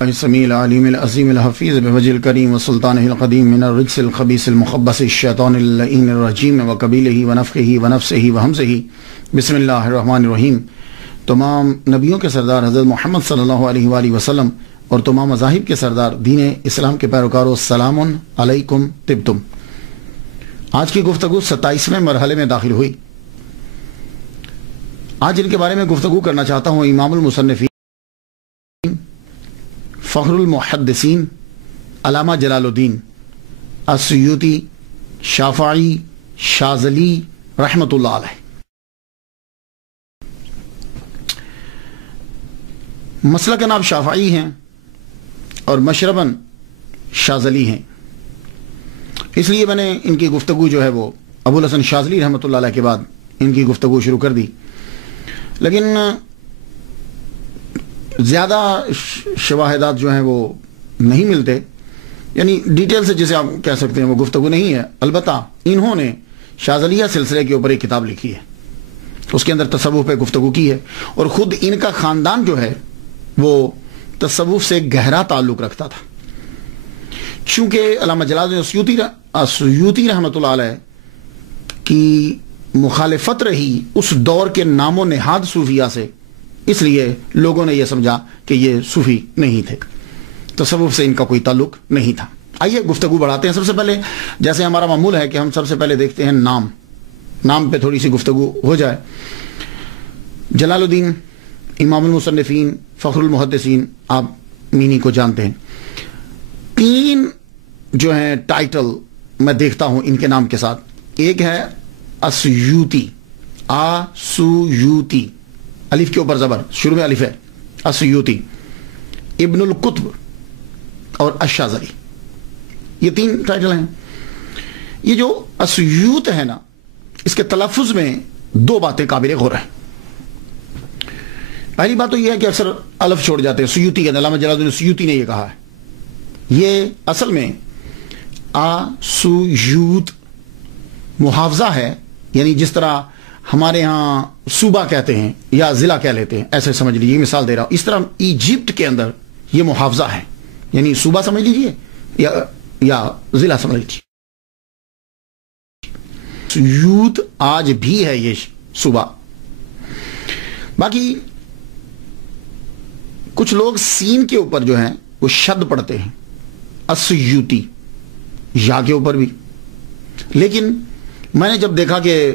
السمیع العلیم العظیم الحفیظ بوجہ الکریم وسلطانہ القدیم من الرجس الخبیث المخبث الشیطان اللعین الرجیم وقبیلہ ونفخہ ونفسہ وہمزہ بسم اللہ الرحمن الرحیم۔ تمام نبیوں کے سردار حضرت محمد صلی اللہ علیہ وآلہ وسلم اور تمام مذاہب کے سردار دین اسلام کے پیروکاروں، السلام علیکم طبتم۔ آج کی گفتگو 27ویں مرحلے میں داخل ہوئی۔ آج ان کے بارے میں گفتگو کرنا چاہتا ہوں امام المصنفین، فخر المحدثین، علامہ جلال الدین السیوطی شافعی شاذلی رحمۃ اللہ علیہ۔ مسلک ناب شافعی ہیں اور مشرباً شاذلی ہیں، اس لیے میں نے ان کی گفتگو جو ہے وہ ابو الحسن شاذلی رحمۃ اللہ علیہ کے بعد ان کی گفتگو شروع کر دی، لیکن زیادہ شواہدات جو ہیں وہ نہیں ملتے، یعنی ڈیٹیل سے جسے آپ کہہ سکتے ہیں وہ گفتگو نہیں ہے۔ البتہ انہوں نے شاذلیہ سلسلے کے اوپر ایک کتاب لکھی ہے، اس کے اندر تصوف پہ گفتگو کی ہے، اور خود ان کا خاندان جو ہے وہ تصوف سے گہرا تعلق رکھتا تھا۔ چونکہ علامہ جلال السیوطی رحمۃ اللہ علیہ کی مخالفت رہی اس دور کے نام و نہاد صوفیہ سے، اس لیے لوگوں نے یہ سمجھا کہ یہ صوفی نہیں تھے، تصوف سے ان کا کوئی تعلق نہیں تھا۔ آئیے گفتگو بڑھاتے ہیں۔ سب سے پہلے جیسے ہمارا معمول ہے کہ ہم سب سے پہلے دیکھتے ہیں نام پہ تھوڑی سی گفتگو ہو جائے۔ جلال الدین امام المصنفین فخر المحدثین، آپ مینی کو جانتے ہیں۔ 3 جو ہیں ٹائٹل میں دیکھتا ہوں ان کے نام کے ساتھ۔ ایک ہے السیوطی، آسویوتی، الف کے اوپر زبر، شروع میں الف ہے، السیوطی، ابن القطب اور الشاذلی، یہ 3 ٹائٹل ہیں۔ یہ جو السیوط ہے نا، اس کے تلفظ میں 2 باتیں قابل غور ہیں۔ پہلی بات تو یہ ہے کہ اکثر الف چھوڑ جاتے ہیں، سیوطی کے علامہ جلال الدین سیوطی نے یہ کہا ہے۔ یہ اصل میں آسویوت محافظہ ہے، یعنی جس طرح ہمارے ہاں صوبہ کہتے ہیں یا ضلع کہہ لیتے ہیں، ایسے سمجھ لیجیے، مثال دے رہا ہوں۔ اس طرح ایجپٹ کے اندر یہ محافظہ ہے، یعنی صوبہ سمجھ لیجیے یا ضلع سمجھ لیجیے۔ سیوط آج بھی ہے یہ صوبہ۔ باقی کچھ لوگ سین کے اوپر جو ہیں وہ شد پڑھتے ہیں، السیوطی، یا کے اوپر بھی، لیکن میں نے جب دیکھا کہ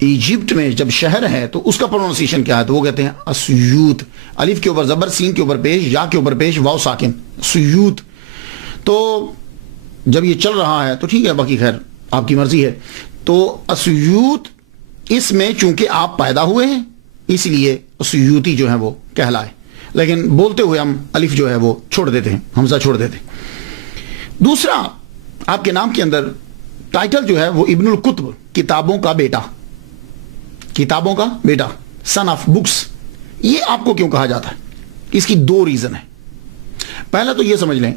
ایجپٹ میں جب شہر ہے تو اس کا پروننسیشن کیا ہے، تو وہ کہتے ہیں السیوط، الف کے اوپر زبر، سین کے اوپر پیش، یا کے اوپر پیش، واو ساکن، سیوط۔ تو جب یہ چل رہا ہے تو ٹھیک ہے، باقی خیر آپ کی مرضی ہے۔ تو السیوط، اس میں چونکہ آپ پیدا ہوئے ہیں اس لیے السیوطی جو ہے وہ کہلائے، لیکن بولتے ہوئے ہم الف جو ہے وہ چھوڑ دیتے ہیں، حمزہ چھوڑ دیتے ہیں۔ دوسرا، آپ کے نام کے اندر ٹائٹل جو ہے وہ ابن القطب، کتابوں کا بیٹا، کتابوں کا بیٹا، سن آف بکس۔ یہ آپ کو کیوں کہا جاتا ہے؟ اس کی 2 ریزن ہے۔ پہلا تو یہ سمجھ لیں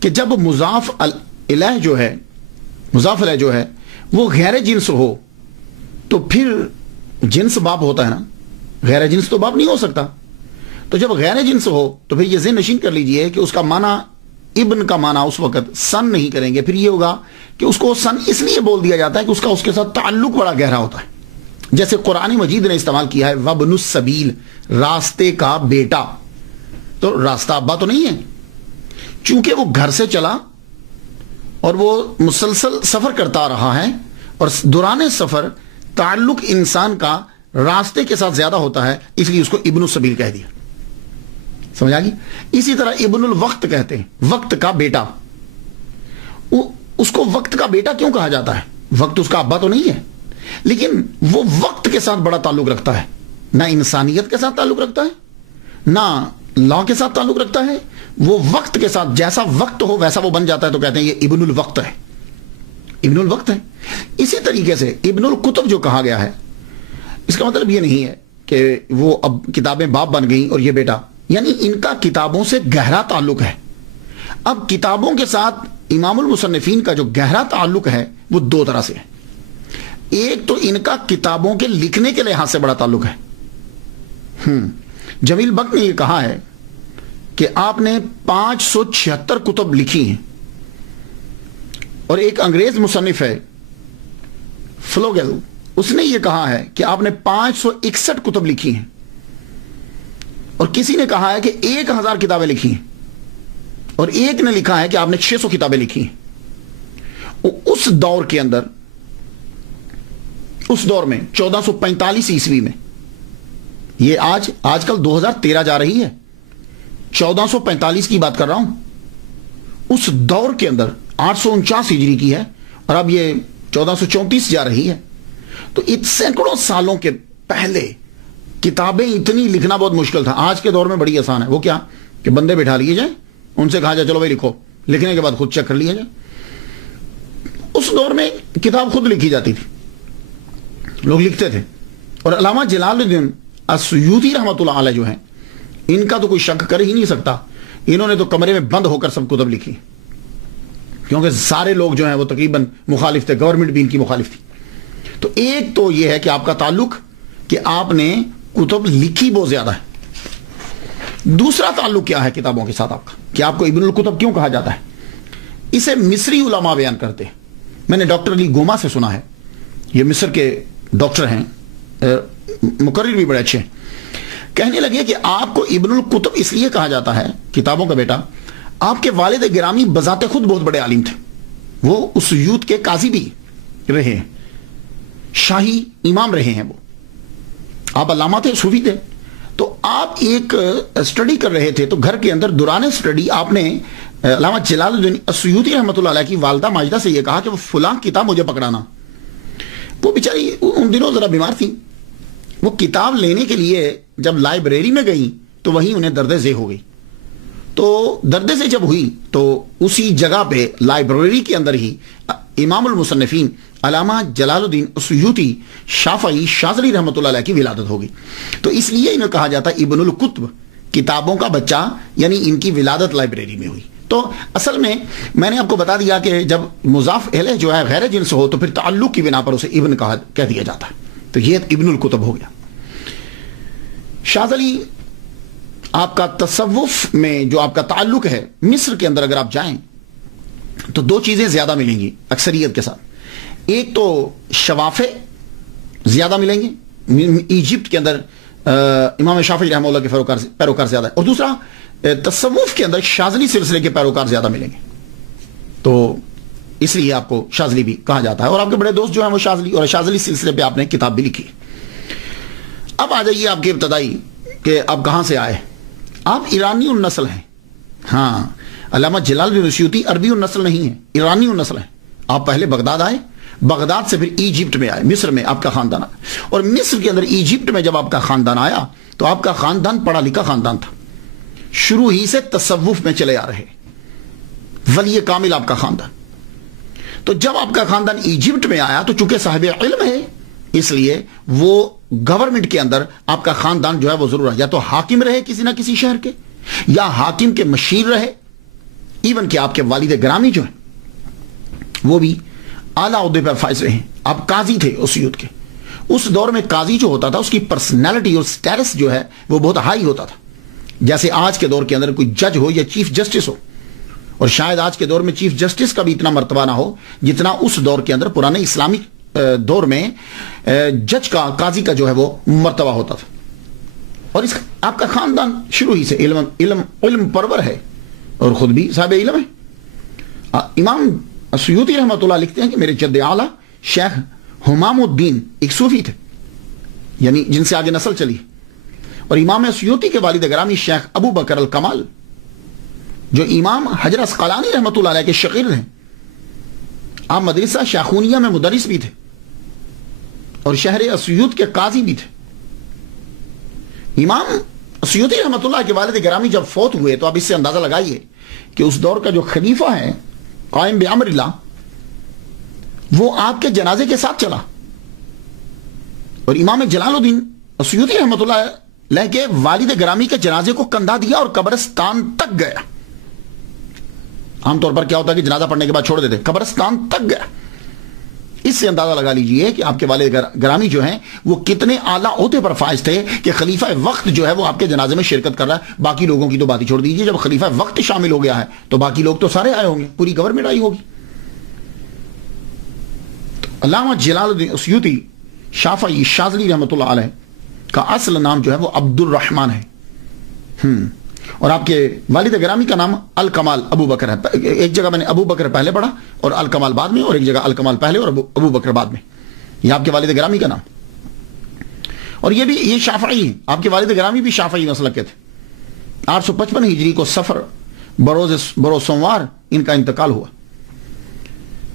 کہ جب مضاف الیہ جو ہے وہ غیر جنس ہو تو پھر جنس باپ ہوتا ہے نا، غیر جنس تو باپ نہیں ہو سکتا۔ تو جب غیر جنس ہو تو پھر یہ ذہن نشین کر لیجئے کہ اس کا معنی، ابن کا معنی اس وقت سن نہیں کریں گے، پھر یہ ہوگا کہ اس کو سن اس لیے بول دیا جاتا ہے کہ اس کے ساتھ تعلق بڑا گہرا ہوتا ہے۔ جیسے قرآن مجید نے استعمال کیا ہے وابن السبیل، راستے کا بیٹا، تو راستہ ابا تو نہیں ہے، چونکہ وہ گھر سے چلا اور وہ مسلسل سفر کرتا رہا ہے، اور دوران سفر تعلق انسان کا راستے کے ساتھ زیادہ ہوتا ہے، اس لیے اس کو ابن السبیل کہہ دیا۔ سمجھ آ گئی؟ اسی طرح ابن الوقت کہتے ہیں، وقت کا بیٹا۔ اس کو وقت کا بیٹا کیوں کہا جاتا ہے؟ وقت اس کا ابا تو نہیں ہے، لیکن وہ وقت کے ساتھ بڑا تعلق رکھتا ہے، نہ انسانیت کے ساتھ تعلق رکھتا ہے، نہ لا کے ساتھ تعلق رکھتا ہے، وہ وقت کے ساتھ جیسا وقت ہو ویسا وہ بن جاتا ہے، تو کہتے ہیں یہ ابن الوقت ہے، ابن الوقت ہے۔ اسی طریقے سے ابن القطب جو کہا گیا ہے، اس کا مطلب یہ نہیں ہے کہ وہ اب کتابیں باپ بن گئیں اور یہ بیٹا، یعنی ان کا کتابوں سے گہرا تعلق ہے۔ اب کتابوں کے ساتھ امام المصنفین کا جو گہرا تعلق ہے وہ 2 طرح سے ہے۔ ایک تو ان کا کتابوں کے لکھنے کے لحاظ سے بڑا تعلق ہے۔ جمیل بخت نے یہ کہا ہے کہ آپ نے 576 کتب لکھی ہیں، اور ایک انگریز مصنف ہے فلوگل، اس نے یہ کہا ہے کہ آپ نے 561 کتب لکھی ہیں، اور کسی نے کہا ہے کہ 1000 کتابیں لکھی ہیں، اور ایک نے لکھا ہے کہ آپ نے 600 کتابیں لکھی ہیں۔ اس دور کے اندر، اس دور میں 1445 عیسوی میں، یہ آج کل 2013 جا رہی ہے، 1445 کی بات کر رہا ہوں، اس دور کے اندر 849 ہجری کی ہے، اور اب یہ 1434 جا رہی ہے، تو سینکڑوں سالوں کے پہلے کتابیں اتنی لکھنا بہت مشکل تھا۔ آج کے دور میں بڑی آسان ہے، وہ کیا کہ بندے بٹھا لیے جائیں، ان سے کہا جائے چلو بھائی لکھو، لکھنے کے بعد خود چیک کر لیا جائے۔ اس دور میں کتاب خود لکھی جاتی تھی، لوگ لکھتے تھے، اور علامہ جلال الدین السیوطی رحمۃ اللہ علیہ جو ہیں، ان کا تو کوئی شک کر ہی نہیں سکتا، انہوں نے تو کمرے میں بند ہو کر سب کتب لکھی، کیونکہ سارے لوگ جو ہیں وہ تقریباً مخالف تھے، گورنمنٹ بھی ان کی مخالف تھی۔ تو ایک تو یہ ہے کہ آپ کا تعلق کہ آپ نے کتب لکھی بہت زیادہ ہے۔ دوسرا تعلق کیا ہے کتابوں کے ساتھ آپ کا، کہ آپ کو ابن الکتب کیوں کہا جاتا ہے؟ اسے مصری علماء بیان کرتے ہیں۔ میں نے ڈاکٹر علی گوما سے سنا ہے، یہ مصر کے ڈاکٹر ہیں، مقرر بھی بڑے اچھے ہیں، کہنے لگے کہ آپ کو ابن الکتب اس لیے کہا جاتا ہے، کتابوں کا بیٹا، آپ کے والد گرامی بذات خود بہت بڑے عالم تھے، وہ اس یوت کے قاضی بھی رہے ہیں، شاہی امام رہے ہیں، وہ آپ علامہ تھے، صوفی تھے۔ تو آپ ایک اسٹڈی کر رہے تھے، تو گھر کے اندر دوران اسٹڈی آپ نے علامہ جلال الدین السیوطی رحمۃ اللہ علیہ کی والدہ ماجدہ سے یہ کہا کہ وہ فلاں کتاب مجھے پکڑانا۔ وہ بیچاری ان دنوں ذرا بیمار تھی، وہ کتاب لینے کے لیے جب لائبریری میں گئی تو وہیں انہیں درد ذیل ہو گئی۔ تو درد سے جب ہوئی تو اسی جگہ پہ لائبریری کے اندر ہی امام المصنفین علامہ جلال الدین السیوطی شافعی شاذلی رحمۃ اللہ علیہ کی ولادت ہوگی۔ تو اس لیے انہیں کہا جاتا ہے ابن الکتب، کتابوں کا بچہ، یعنی ان کی ولادت لائبریری میں ہوئی۔ تو اصل میں نے آپ کو بتا دیا کہ جب مضاف الیہ جو ہے غیر جنس ہو تو پھر تعلق کی بنا پر اسے ابن کہہ دیا جاتا ہے، تو یہ ابن الکتب ہو گیا۔ شاذلی آپ کا تصوف میں جو آپ کا تعلق ہے، مصر کے اندر اگر آپ جائیں تو دو چیزیں زیادہ ملیں گی اکثریت کے ساتھ، ایک تو شوافے زیادہ ملیں گے، ایجپٹ کے اندر امام شافعی رحمہ اللہ کے پیروکار زیادہ ہے، اور دوسرا تصوف کے اندر شاذلی سلسلے کے پیروکار زیادہ ملیں گے، تو اس لیے آپ کو شاذلی بھی کہا جاتا ہے، اور آپ کے بڑے دوست جو ہیں وہ شاذلی، اور شاذلی سلسلے پہ آپ نے کتاب بھی لکھی۔ اب آ جائیے آپ کے ابتدائی کہ آپ کہاں سے آئے۔ آپ ایرانی النسل ہیں، ہاں، علامہ جلال الدین السیوطی عربی النسل نہیں ہے، ایرانی النسل ہیں۔ آپ پہلے بغداد آئے، بغداد سے پھر ایجپٹ میں آئے، مصر میں آپ کا خاندان آیا، اور مصر کے اندر ایجپٹ میں جب آپ کا خاندان آیا تو آپ کا خاندان پڑھا لکھا خاندان تھا، شروع ہی سے تصوف میں چلے آ رہے، ولی کامل آپ کا خاندان۔ تو جب آپ کا خاندان ایجپٹ میں آیا تو چونکہ صاحب علم ہے، اس لیے وہ گورنمنٹ کے اندر آپ کا خاندان جو ہے وہ ضرور ہے، یا تو حاکم رہے کسی نہ کسی شہر کے، یا حاکم کے مشیر رہے، ایون کہ آپ کے والد گرامی جو ہیں وہ بھی اعلیٰ عہدے پر فائز رہے ہیں۔ آپ قاضی تھے اس یوتھ کے، اس دور میں قاضی جو ہوتا تھا اس کی پرسنالٹی اور سٹیٹس جو ہے وہ بہت ہائی ہوتا تھا، جیسے آج کے دور کے اندر کوئی جج ہو یا چیف جسٹس ہو، اور شاید آج کے دور میں چیف جسٹس کا بھی اتنا مرتبہ نہ ہو جتنا اس دور کے اندر پرانے اسلامی دور میں جج کا، قاضی کا جو ہے وہ مرتبہ ہوتا تھا۔ اور آپ کا خاندان شروع ہی سے علم پرور ہے، اور خود بھی صاحب علم ہے۔ امام سیوطی رحمۃ اللہ لکھتے ہیں کہ میرے جد اعلیٰ شیخ حمام الدین ایک صوفی تھے، یعنی جن سے آگے نسل چلی، اور امام سیوطی کے والد گرامی شیخ ابو بکر الکمال جو امام حجر اسقلانی رحمۃ اللہ علیہ کے شاگرد ہیں، آپ مدرسہ شاخونیہ میں مدرس بھی تھے اور شہر اسیوط کے قاضی بھی تھے۔ امام سیوطی رحمۃ اللہ کے والد گرامی جب فوت ہوئے تو آپ اس سے اندازہ لگائیے کہ اس دور کا جو خلیفہ ہے قائم بامر اللہ، وہ آپ کے جنازے کے ساتھ چلا، اور امام جلال الدین سیوطی رحمۃ اللہ علیہ کے والد گرامی کے جنازے کو کندھا دیا اور قبرستان تک گیا۔ عام طور پر کیا ہوتا ہے کہ جنازہ پڑھنے کے بعد چھوڑ دیتے، قبرستان تک گیا، اس سے اندازہ لگا لیجئے کہ آپ کے والد گرامی جو ہیں وہ کتنے اعلیٰ عہدے پر فائز تھے کہ خلیفہ وقت جو ہے وہ آپ کے جنازے میں شرکت کر رہا ہے. باقی لوگوں کی تو بات ہی چھوڑ دیجئے، جب خلیفہ وقت شامل ہو گیا ہے تو باقی لوگ تو سارے آئے ہوں گے، پوری گورنمنٹ آئی ہوگی. علامہ جلال الدین السیوطی شافعی شاذلی رحمۃ اللہ علیہ کا اصل نام جو ہے وہ عبد الرحمن ہے، اور آپ کے والد گرامی کا نام الکمال ابو بکر ہے. ایک جگہ میں نے ابو بکر پہلے پڑھا اور الکمال بعد میں، اور ایک جگہ الکمال پہلے اور ابو بکر بعد میں. یہ آپ کے والد گرامی کا نام. اور یہ شافعی ہیں، آپ کے والد گرامی بھی شافعی مسلک کے تھے. 855 ہجری کو سفر بروز سوموار ان کا انتقال ہوا.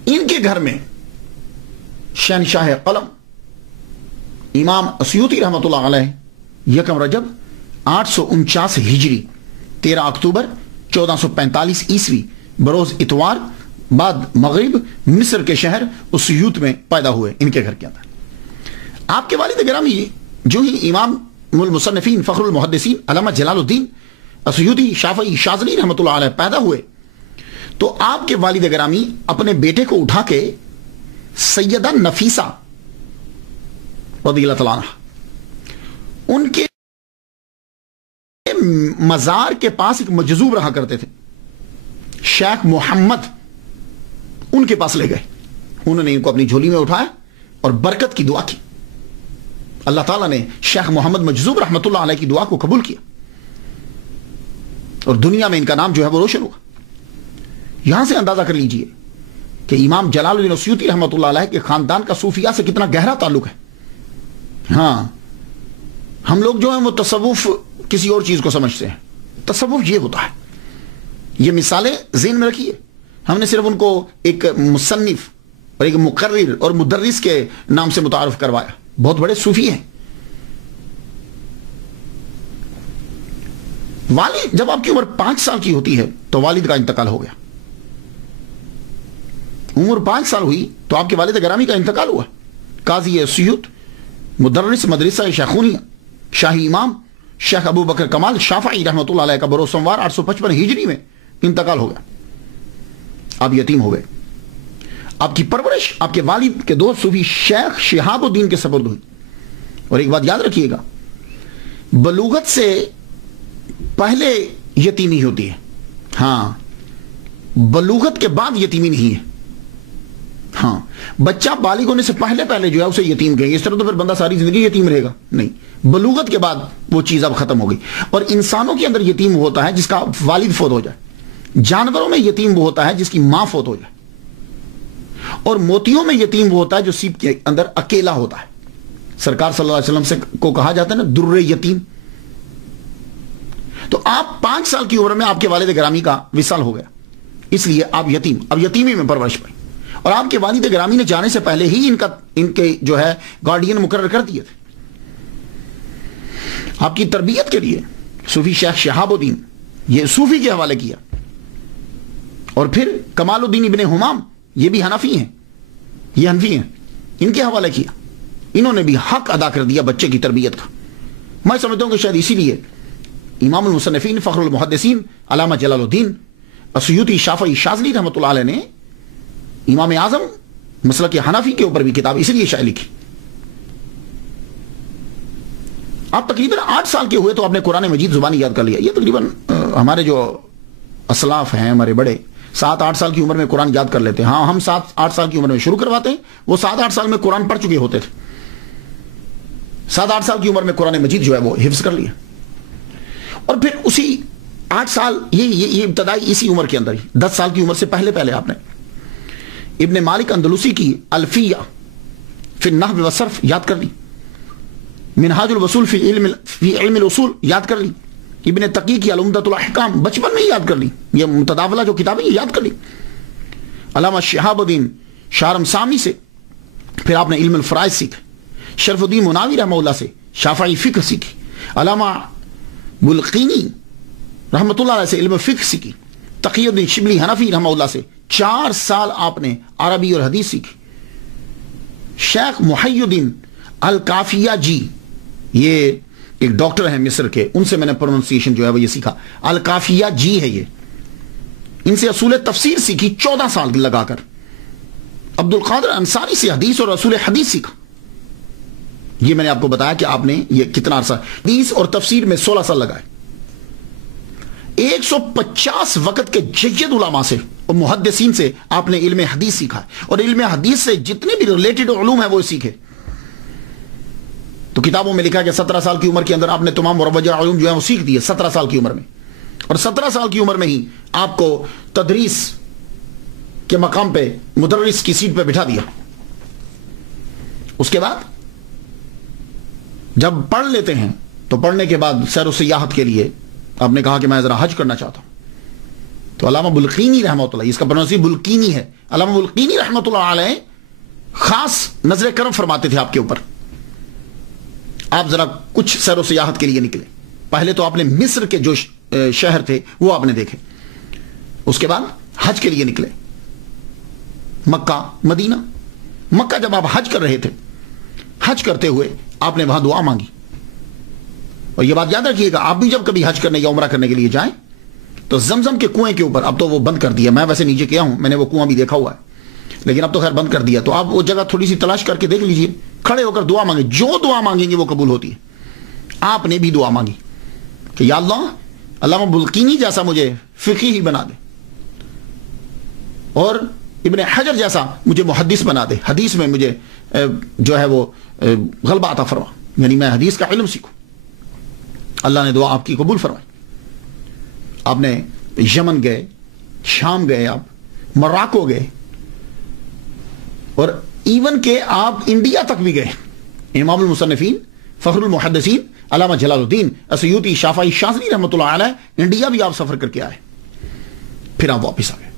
ان کے گھر میں شہنشاہ قلم امام السیوطی رحمۃ اللہ علیہ 1 رجب 849 ہجری 13 اکتوبر 1445 عیسوی بروز اتوار بعد مغرب مصر کے شہر اسیوط میں پیدا ہوئے. ان کے گھر کے اندر آپ کے والد گرامی جو ہی امام المصنفین فخر المحدثین علامہ جلال الدین السیوطی شافعی شاذلی رحمۃ اللہ علیہ پیدا ہوئے تو آپ کے والد گرامی اپنے بیٹے کو اٹھا کے سیدہ نفیسہ رضی اللہ تعالیٰ عنہ ان کے مزار کے پاس ایک مجذوب رہا کرتے تھے شیخ محمد، ان کے پاس لے گئے. انہوں نے ان کو اپنی جھولی میں اٹھایا اور برکت کی دعا کی. اللہ تعالیٰ نے شیخ محمد مجذوب رحمۃ اللہ علیہ کی دعا کو قبول کیا اور دنیا میں ان کا نام جو ہے وہ روشن ہوا. یہاں سے اندازہ کر لیجئے کہ امام جلال الدین السیوطی رحمۃ اللہ علیہ کے خاندان کا صوفیہ سے کتنا گہرا تعلق ہے. ہاں، ہم لوگ جو ہیں وہ تصوف کسی اور چیز کو سمجھتے ہیں. تصوف یہ ہوتا ہے. یہ مثالیں ذہن میں رکھیے. ہم نے صرف ان کو ایک مصنف اور ایک مقرر اور مدرس کے نام سے متعارف کروایا. بہت بڑے صوفی ہیں. والد جب آپ کی عمر 5 سال کی ہوتی ہے تو والد کا انتقال ہو گیا. عمر 5 سال ہوئی تو آپ کے والد گرامی کا انتقال ہوا. قاضی اسیوط مدرس مدرسہ شیخونیہ شاہی امام شیخ ابو بکر کمال شافعی رحمۃ اللہ علیہ کا بروز سوموار 855 ہجری میں انتقال ہو گیا. آپ یتیم ہو گئے. آپ کی پرورش آپ کے والد کے دوست صوفی شیخ شہاب الدین کے سپرد ہوئی. اور ایک بات یاد رکھیے گا، بلوغت سے پہلے یتیمی ہوتی ہے. ہاں، بلوغت کے بعد یتیمی نہیں ہے. ہاں، بچہ بالغ ہونے سے پہلے جو ہے اسے یتیم کہیں گے. اس طرح تو پھر بندہ ساری زندگی یتیم رہے گا. نہیں، بلوغت کے بعد وہ چیز اب ختم ہو گئی. اور انسانوں کے اندر یتیم ہوتا ہے جس کا والد فوت ہو جائے. جانوروں میں یتیم وہ ہوتا ہے جس کی ماں فوت ہو جائے. اور موتیوں میں یتیم وہ ہوتا ہے جو سیپ کے اندر اکیلا ہوتا ہے. سرکار صلی اللہ علیہ وسلم سے کو کہا جاتا ہے نا در یتیم. تو آپ 5 سال کی عمر میں آپ کے والد گرامی کا وصال ہو گیا، اس لیے آپ یتیم، اب یتیمی میں پرورش پائی. اور آپ کے والد گرامی نے جانے سے پہلے ہی ان کے جو ہے گارڈین مقرر کر دیے تھے. آپ کی تربیت کے لیے صوفی شیخ شہاب الدین یہ صوفی کے حوالے کیا. اور پھر کمال الدین ابن حمام یہ بھی حنفی ہیں، یہ حنفی ہیں، ان کے حوالے کیا. انہوں نے بھی حق ادا کر دیا بچے کی تربیت کا. میں سمجھتا ہوں کہ شاید اسی لیے امام المصنفین فخر المحدثین علامہ جلال الدین السیوطی شافعی شاذلی رحمۃ اللہ علیہ نے امام اعظم مسلک حنفی کے اوپر بھی کتاب اسی لیے شائع لکھی. آپ تقریباً 8 سال کے ہوئے تو آپ نے قرآن مجید زبانی یاد کر لیا. یہ تقریباً ہمارے جو اسلاف ہیں ہمارے بڑے 7-8 سال کی عمر میں قرآن یاد کر لیتے ہیں. ہاں، ہم 7-8 سال کی عمر میں شروع کرواتے ہیں، وہ 7-8 سال میں قرآن پڑھ چکے ہوتے تھے. 7-8 سال کی عمر میں قرآن مجید جو ہے وہ حفظ کر لیا. اور پھر اسی 8 سال یہ ابتدائی اسی عمر کے اندر ہی 10 سال کی عمر سے پہلے آپ نے ابن مالک اندلسی کی الفیہ فی النحو والصرف یاد کر لی. منہاج الوصول فی علم الاصول یاد کر لی. ابن تقی کی العمدۃ الاحکام بچپن میں ہی یاد کر لی. یہ متداولہ جو کتابیں یہ یاد کر لی. علامہ شہاب الدین شارم سامی سے پھر آپ نے علم الفرائض سیکھا. شرف الدین مناوی رحمہ اللہ سے شافعی فقہ سیکھی. علامہ بلقینی رحمۃ اللہ علیہ سے علم فقہ سیکھی. تقی الدین شبلی حنفی رحمہ اللہ سے 4 سال آپ نے عربی اور حدیث سیکھی. شیخ محی الدین الکافیہ جی یہ ایک ڈاکٹر ہیں مصر کے، ان سے میں نے پروننسیشن جو ہے وہ یہ سیکھا. الکافیہ جی ہے یہ، ان سے اصول تفسیر سیکھی 14 سال لگا کر. عبد القادر انصاری سے حدیث اور رسول حدیث سیکھا. یہ میں نے آپ کو بتایا کہ آپ نے یہ کتنا عرصہ حدیث اور تفسیر میں 16 سال لگائے. 150 وقت کے جید علماء سے اور محدثین سے آپ نے علم حدیث سیکھا اور علم حدیث سے جتنے بھی ریلیٹڈ علوم ہیں وہ سیکھے. تو کتابوں میں لکھا کہ 17 سال کی عمر کے اندر آپ نے تمام مروجہ علوم جو ہیں وہ سیکھ دیے 17 سال کی عمر میں. اور 17 سال کی عمر میں ہی آپ کو تدریس کے مقام پہ مدرس کی سیٹ پہ بٹھا دیا. اس کے بعد جب پڑھ لیتے ہیں تو پڑھنے کے بعد سیر و سیاحت کے لیے آپ نے کہا کہ میں ذرا حج کرنا چاہتا ہوں. تو علامہ بلقینی رحمۃ اللہ، اس کا پروننسی بلقینی ہے، علامہ بلقینی رحمۃ اللہ علیہ خاص نظر کرم فرماتے تھے آپ کے اوپر. آپ ذرا کچھ سیر و سیاحت کے لیے نکلے. پہلے تو آپ نے مصر کے جو شہر تھے وہ آپ نے دیکھے، اس کے بعد حج کے لیے نکلے مکہ مدینہ. مکہ جب آپ حج کر رہے تھے، حج کرتے ہوئے آپ نے وہاں دعا مانگی. اور یہ بات یاد رکھیے گا، آپ بھی جب کبھی حج کرنے یا عمرہ کرنے کے لیے جائیں تو زمزم کے کنویں کے اوپر، اب تو وہ بند کر دیا، میں ویسے نیچے کیا ہوں، میں نے وہ کنواں بھی دیکھا ہوا ہے لیکن اب تو خیر بند کر دیا. تو آپ وہ جگہ تھوڑی سی تلاش کر کے دیکھ لیجئے، کھڑے ہو کر دعا مانگیں، جو دعا مانگیں گے وہ قبول ہوتی ہے. آپ نے بھی دعا مانگی کہ یا اللہ علامہ بلقینی جیسا مجھے فقیہ ہی بنا دے اور ابن حجر جیسا مجھے محدث بنا دے، حدیث میں مجھے جو ہے وہ غلبہ عطا فرما، یعنی میں حدیث کا علم سیکھوں. اللہ نے دعا آپ کی قبول فرمائی. آپ نے یمن گئے، شام گئے، آپ مراکو گئے اور ایون کہ آپ انڈیا تک بھی گئے. امام المصنفین فخر المحدثین علامہ جلال الدین السیوطی شافعی شاذلی رحمۃ اللہ علیہ انڈیا بھی آپ سفر کر کے آئے. پھر آپ واپس آ گئے.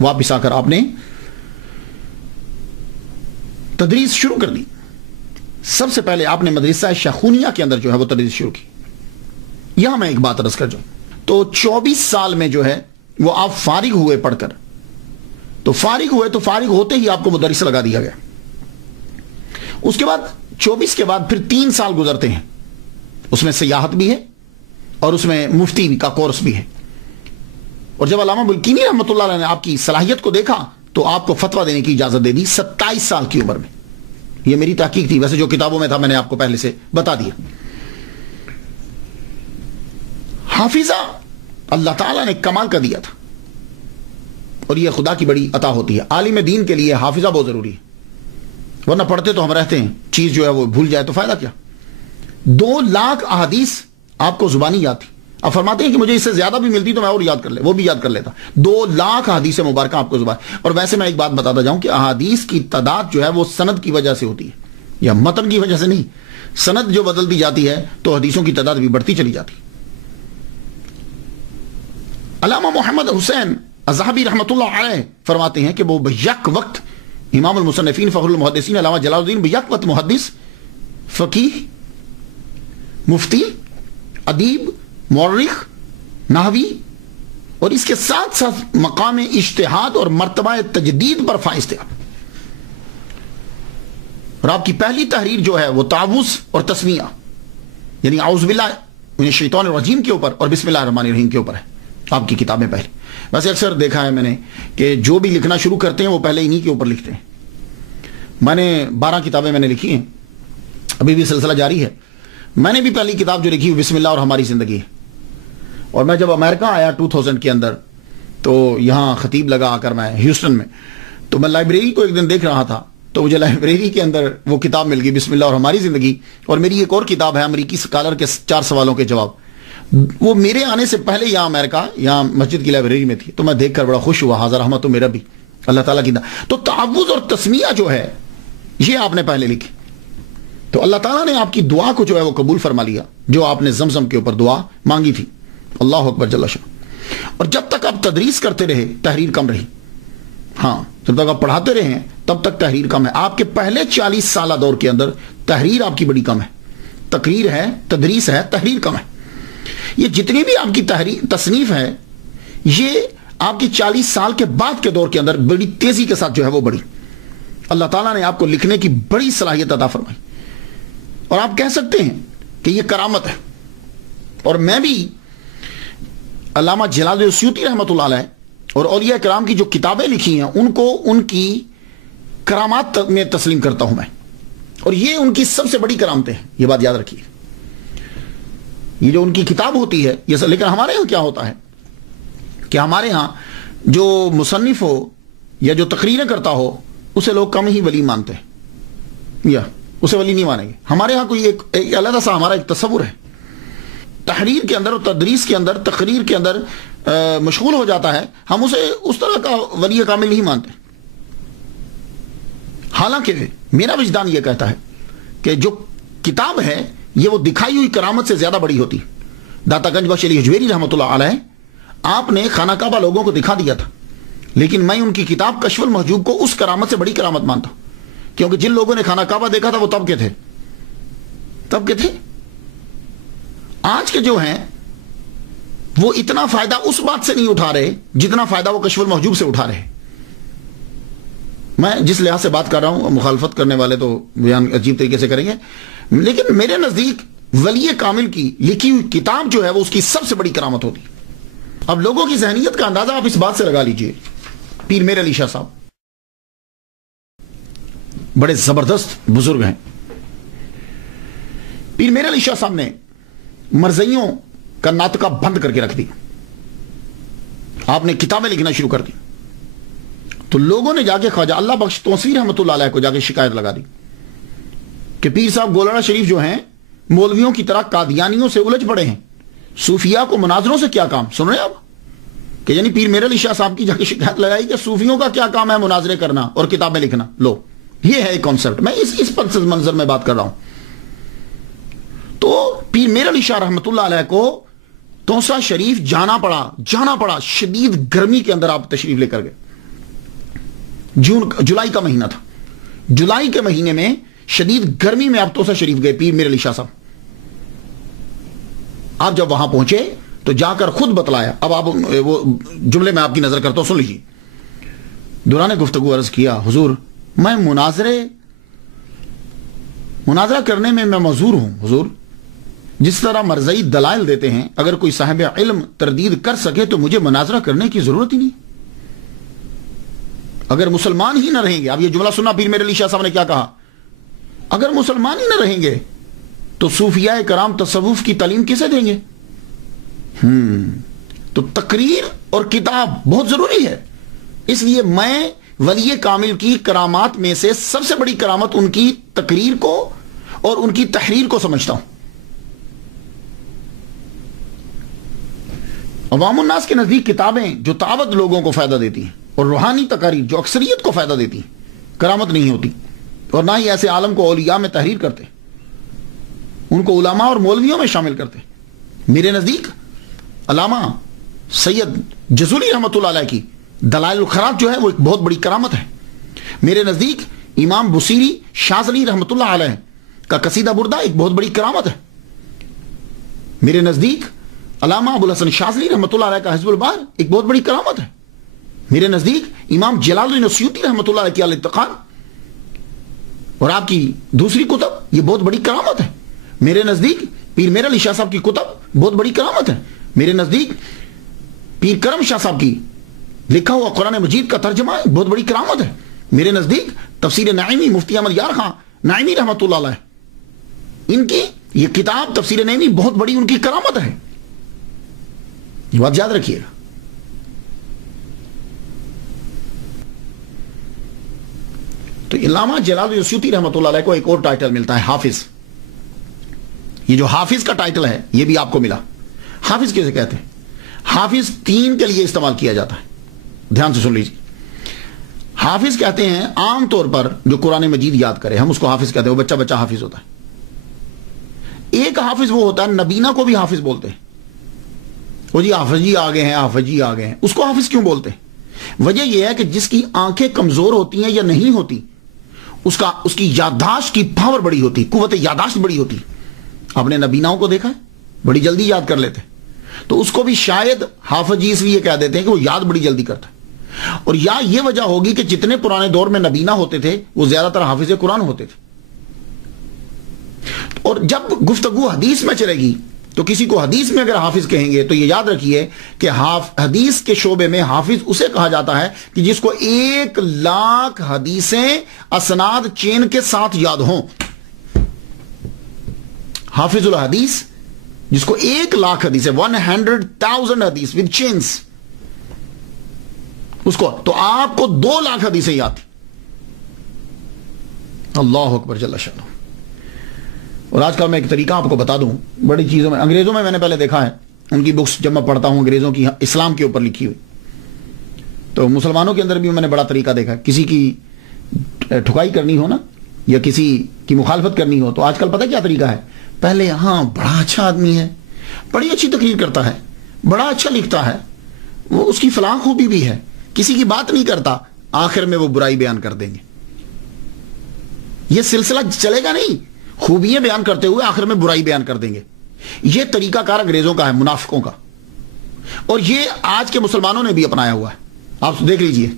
واپس آ کر آپ نے تدریس شروع کر دی. سب سے پہلے آپ نے مدرسہ شیخونیہ کے اندر جو ہے وہ تدریس شروع کی. یہاں میں ایک بات عرض کر جاؤں تو 24 سال میں جو ہے وہ آپ فارغ ہوئے پڑھ کر، تو فارغ ہوئے تو فارغ ہوتے ہی آپ کو مدرس لگا دیا گیا. اس کے بعد 24 کے بعد پھر 3 سال گزرتے ہیں، اس میں سیاحت بھی ہے اور اس میں مفتی کا کورس بھی ہے. اور جب علامہ بلقینی رحمۃ اللہ علیہ نے آپ کی صلاحیت کو دیکھا تو آپ کو فتویٰ دینے کی اجازت دے دی 27 سال کی عمر میں. یہ میری تحقیق تھی، ویسے جو کتابوں میں تھا میں نے آپ کو پہلے سے بتا دیا. حافظہ اللہ تعالیٰ نے کمال کا دیا تھا اور یہ خدا کی بڑی عطا ہوتی ہے. عالم دین کے لیے حافظہ بہت ضروری ہے، ورنہ پڑھتے تو ہم رہتے ہیں، چیز جو ہے وہ بھول جائے تو فائدہ کیا. 2 لاکھ احادیث آپ کو زبانی یاد تھی. اب فرماتے ہیں کہ مجھے اس سے زیادہ بھی ملتی تو میں اور یاد کر لے، وہ بھی یاد کر لیتا. 2 لاکھ احادیث مبارکہ آپ کو زبان. اور ویسے میں ایک بات بتاتا جاؤں کہ احادیث کی تعداد جو ہے وہ سند کی وجہ سے ہوتی ہے یا متن کی وجہ سے نہیں. سند جو بدلتی جاتی ہے تو حدیثوں کی تعداد بھی بڑھتی چلی جاتی. علامہ محمد حسین الذہبی رحمۃ اللہ علیہ فرماتے ہیں کہ وہ بیک وقت امام المصنفین فخر المحدثین علامہ جلال الدین بیک وقت محدث، فقیہ، مفتی، ادیب، مورخ، نحوی اور اس کے ساتھ ساتھ مقام اجتہاد اور مرتبہ تجدید پر فائز تھے. اور آپ کی پہلی تحریر جو ہے وہ تعوذ اور تسمیہ یعنی اعوذ باللہ من الشیطان الرجیم کے اوپر اور بسم اللہ الرحمن الرحیم کے اوپر ہے آپ کی کتابیں پہلے. ویسے اکثر دیکھا ہے میں نے کہ جو بھی لکھنا شروع کرتے ہیں وہ پہلے انہی کے اوپر لکھتے ہیں. میں نے 12 کتابیں میں نے لکھی ہیں، ابھی بھی سلسلہ جاری ہے. میں نے بھی پہلی کتاب جو لکھی بسم اللہ اور ہماری زندگی ہے. اور میں جب امریکہ آیا 2000 کے اندر تو یہاں خطیب لگا آ کر میں ہیوسٹن میں، تو میں لائبریری کو ایک دن دیکھ رہا تھا تو مجھے لائبریری کے اندر وہ کتاب مل گئی بسم اللہ اور ہماری زندگی. اور میری ایک اور کتاب ہے امریکی سکالر کے 4 سوالوں کے جواب، وہ میرے آنے سے پہلے یہاں امریکہ یہاں مسجد کی لائبریری میں تھی. تو میں دیکھ کر بڑا خوش ہوا، حاضر رحمت تو میرا بھی اللہ تعالیٰ کی. تو تعوذ اور تسمیہ جو ہے یہ آپ نے پہلے لکھی تو اللہ تعالیٰ نے آپ کی دعا کو جو ہے وہ قبول فرما لیا جو آپ نے زمزم کے اوپر دعا مانگی تھی. اللہ اکبر جل شان. اور جب تک آپ تدریس کرتے رہے تحریر کم رہی. ہاں جب تک آپ پڑھاتے رہے ہیں تب تک تحریر کم ہے. آپ کے پہلے 40 سالہ دور کے اندر تحریر آپ کی بڑی کم ہے. تقریر ہے، تدریس ہے، تحریر کم ہے. یہ جتنی بھی آپ کی تحریر تصنیف ہے یہ آپ کی 40 سال کے بعد کے دور کے اندر بڑی تیزی کے ساتھ جو ہے وہ بڑی. اللہ تعالیٰ نے آپ کو لکھنے کی بڑی صلاحیت عطا فرمائی اور آپ کہہ سکتے ہیں کہ یہ کرامت ہے. اور میں بھی علامہ جلال السیوطی رحمۃ اللہ علیہ اور اولیاء کرام کی جو کتابیں لکھی ہیں ان کو ان کی کرامات میں تسلیم کرتا ہوں میں، اور یہ ان کی سب سے بڑی کرامتیں ہیں، یہ بات یاد رکھیے۔ یہ جو ان کی کتاب ہوتی ہے یہ لیکن ہمارے ہاں کیا ہوتا ہے کہ ہمارے ہاں جو مصنف ہو یا جو تقریریں کرتا ہو اسے لوگ کم ہی ولی مانتے ہیں، یا اسے ولی نہیں مانیں گے۔ ہمارے ہاں کوئی ایک علیحدہ سا ہمارا ایک تصور ہے، تحریر کے اندر اور تدریس کے اندر، تقریر کے اندر مشغول ہو جاتا ہے، ہم اسے اس طرح کا ولی کامل نہیں مانتے۔ حالانکہ میرا وجدان یہ کہتا ہے کہ جو کتاب ہے یہ وہ دکھائی ہوئی کرامت سے زیادہ بڑی ہوتی۔ داتا گنج بخش علی حجویری رحمۃ اللہ علیہ، آپ نے خانہ کعبہ لوگوں کو دکھا دیا تھا، لیکن میں ان کی کتاب کشف المحجوب کو اس کرامت سے بڑی کرامت مانتا ہوں، کیونکہ جن لوگوں نے خانہ کعبہ دیکھا تھا وہ تب کے تھے۔ آج کے جو ہیں وہ اتنا فائدہ اس بات سے نہیں اٹھا رہے جتنا فائدہ وہ کشف المحجوب سے اٹھا رہے۔ میں جس لحاظ سے بات کر رہا ہوں، مخالفت کرنے والے تو بیان عجیب طریقے سے کریں گے، لیکن میرے نزدیک ولی کامل کی لکھی ہوئی کتاب جو ہے وہ اس کی سب سے بڑی کرامت ہوتی۔ اب لوگوں کی ذہنیت کا اندازہ آپ اس بات سے لگا لیجئے، پیر میر علی شاہ صاحب بڑے زبردست بزرگ ہیں۔ پیر میر علی شاہ صاحب نے مرزائیوں کا ناطقہ بند کر کے رکھ دی، آپ نے کتابیں لکھنا شروع کر دی، تو لوگوں نے جا کے خواجہ اللہ بخش توسیع رحمۃ اللہ علیہ کو جا کے شکایت لگا دی کہ پیر صاحب گولڑا شریف جو ہیں مولویوں کی طرح قادیانیوں سے الجھ پڑے ہیں، صوفیاء کو مناظروں سے کیا کام۔ سن رہے ہیں آپ کہ یعنی پیر میر علی شاہ صاحب کی جا کے شکایت لگائی کہ صوفیوں کا کیا کام ہے مناظرے کرنا اور کتابیں لکھنا۔ لو، یہ ہے ایک کانسیپٹ، میں اس پس منظر میں بات کر رہا ہوں۔ تو پیر میر علی شاہ رحمۃ اللہ علیہ کو توسا شریف جانا پڑا، شدید گرمی کے اندر آپ تشریف لے کر گئے۔ جولائی کا مہینہ تھا، جولائی کے مہینے میں شدید گرمی میں آپ توسا شریف گئے، پیر میر علی شاہ صاحب۔ آپ جب وہاں پہنچے تو جا کر خود بتلایا، اب آپ وہ جملے میں آپ کی نظر کرتا ہوں، سن لیجیے۔ دوران گفتگو عرض کیا، حضور میں مناظرہ کرنے میں معذور ہوں حضور، جس طرح مرزائی دلائل دیتے ہیں، اگر کوئی صاحب علم تردید کر سکے تو مجھے مناظرہ کرنے کی ضرورت ہی نہیں۔ اگر مسلمان ہی نہ رہیں گے، اب یہ جملہ سننا پیر میر علی شاہ صاحب نے کیا کہا، اگر مسلمان ہی نہ رہیں گے تو صوفیاء کرام تصوف کی تعلیم کسے دیں گے؟ تو تقریر اور کتاب بہت ضروری ہے۔ اس لیے میں ولی کامل کی کرامات میں سے سب سے بڑی کرامت ان کی تقریر کو اور ان کی تحریر کو سمجھتا ہوں۔ عوام الناس کے نزدیک کتابیں جو تعبد لوگوں کو فائدہ دیتی ہیں اور روحانی تقاریر جو اکثریت کو فائدہ دیتی ہیں، کرامت نہیں ہوتی، اور نہ ہی ایسے عالم کو اولیاء میں تحریر کرتے، ان کو علماء اور مولویوں میں شامل کرتے۔ میرے نزدیک علامہ سید جزولی رحمۃ اللہ علیہ کی دلائل الخیرات جو ہے وہ ایک بہت بڑی کرامت ہے۔ میرے نزدیک امام بصیری شاذلی رحمۃ اللہ علیہ کا قصیدہ بردہ ایک بہت بڑی کرامت ہے۔ میرے نزدیک علامہ ابو الحسن شاذلی رحمۃ اللہ علیہ کا حزب البار ایک بہت بڑی کرامت ہے۔ میرے نزدیک امام جلال الدین السیوطی رحمۃ اللہ علیہ کی الاتقان اور آپ کی دوسری کتب یہ بہت بڑی کرامت ہے۔ میرے نزدیک پیر میر علی شاہ صاحب کی کتب بہت بڑی کرامت ہے۔ میرے نزدیک پیر کرم شاہ صاحب کی لکھا ہوا قرآن مجید کا ترجمہ بہت بڑی کرامت ہے۔ میرے نزدیک تفسیر نعیمی مفتی احمد یار خان نعیمی رحمۃ اللہ علیہ، ان کی یہ کتاب تفسیر نعیمی بہت بڑی ان کی کرامت ہے، یہ بات یاد رکھیے گا۔ تو علامہ جلال السیوطی رحمۃ اللہ علیہ کو ایک اور ٹائٹل ملتا ہے، حافظ۔ یہ جو حافظ کا ٹائٹل ہے یہ بھی آپ کو ملا۔ حافظ کیسے کہتے ہیں؟ حافظ 3 کے لیے استعمال کیا جاتا ہے، دھیان سے سن لیجیے۔ حافظ کہتے ہیں عام طور پر جو قرآن مجید یاد کرے ہم اس کو حافظ کہتے ہیں، وہ بچہ حافظ ہوتا ہے۔ ایک حافظ وہ ہوتا ہے نبینا کو بھی حافظ بولتے ہیں، وہ جی حافظ جی آ گئے ہیں، حافظ جی آ گئے ہیں۔ اس کو حافظ کیوں بولتے ہیں؟ وجہ یہ ہے کہ جس کی آنکھیں کمزور ہوتی ہیں یا نہیں ہوتی، اس کی یادداشت کی پاور بڑی ہوتی، قوت یادداشت بڑی ہوتی۔ آپ نے نبیناؤں کو دیکھا ہے، بڑی جلدی یاد کر لیتے، تو اس کو بھی شاید حافظ جی اس لیے کہہ دیتے ہیں کہ وہ یاد بڑی جلدی کرتا ہے۔ اور یا یہ وجہ ہوگی کہ جتنے پرانے دور میں نبینا ہوتے تھے وہ زیادہ تر حافظ قرآن ہوتے تھے۔ اور جب گفتگو حدیث میں چلے گی تو کسی کو حدیث میں اگر حافظ کہیں گے تو یہ یاد رکھیے کہ حدیث کے شعبے میں حافظ اسے کہا جاتا ہے کہ جس کو 1,00,000 حدیثیں اسناد چین کے ساتھ یاد ہوں. حافظ الحدیث جس کو 1,00,000 حدیثیں 100,000 حدیث ود چینز اس کو, تو آپ کو 2,00,000 حدیثیں یاد تھی. اللہ اکبر جل شانہ. اور آج کل میں ایک طریقہ آپ کو بتا دوں, بڑی چیزوں میں انگریزوں میں نے پہلے دیکھا ہے, ان کی بکس جب میں پڑھتا ہوں انگریزوں کی اسلام کے اوپر لکھی ہوئی, تو مسلمانوں کے اندر بھی میں نے بڑا طریقہ دیکھا ہے. کسی کی ٹھکائی کرنی ہو نا یا کسی کی مخالفت کرنی ہو تو آج کل پتہ کیا طریقہ ہے, پہلے ہاں بڑا اچھا آدمی ہے, بڑی اچھی تقریر کرتا ہے, بڑا اچھا لکھتا ہے, وہ اس کی فلاں خوبی بھی ہے, کسی کی بات نہیں کرتا, آخر میں وہ برائی بیان کر دیں گے. یہ سلسلہ چلے گا نہیں, خوبیاں بیان کرتے ہوئے آخر میں برائی بیان کر دیں گے. یہ طریقہ کار انگریزوں کا ہے, منافقوں کا, اور یہ آج کے مسلمانوں نے بھی اپنایا ہوا ہے. آپ دیکھ لیجئے,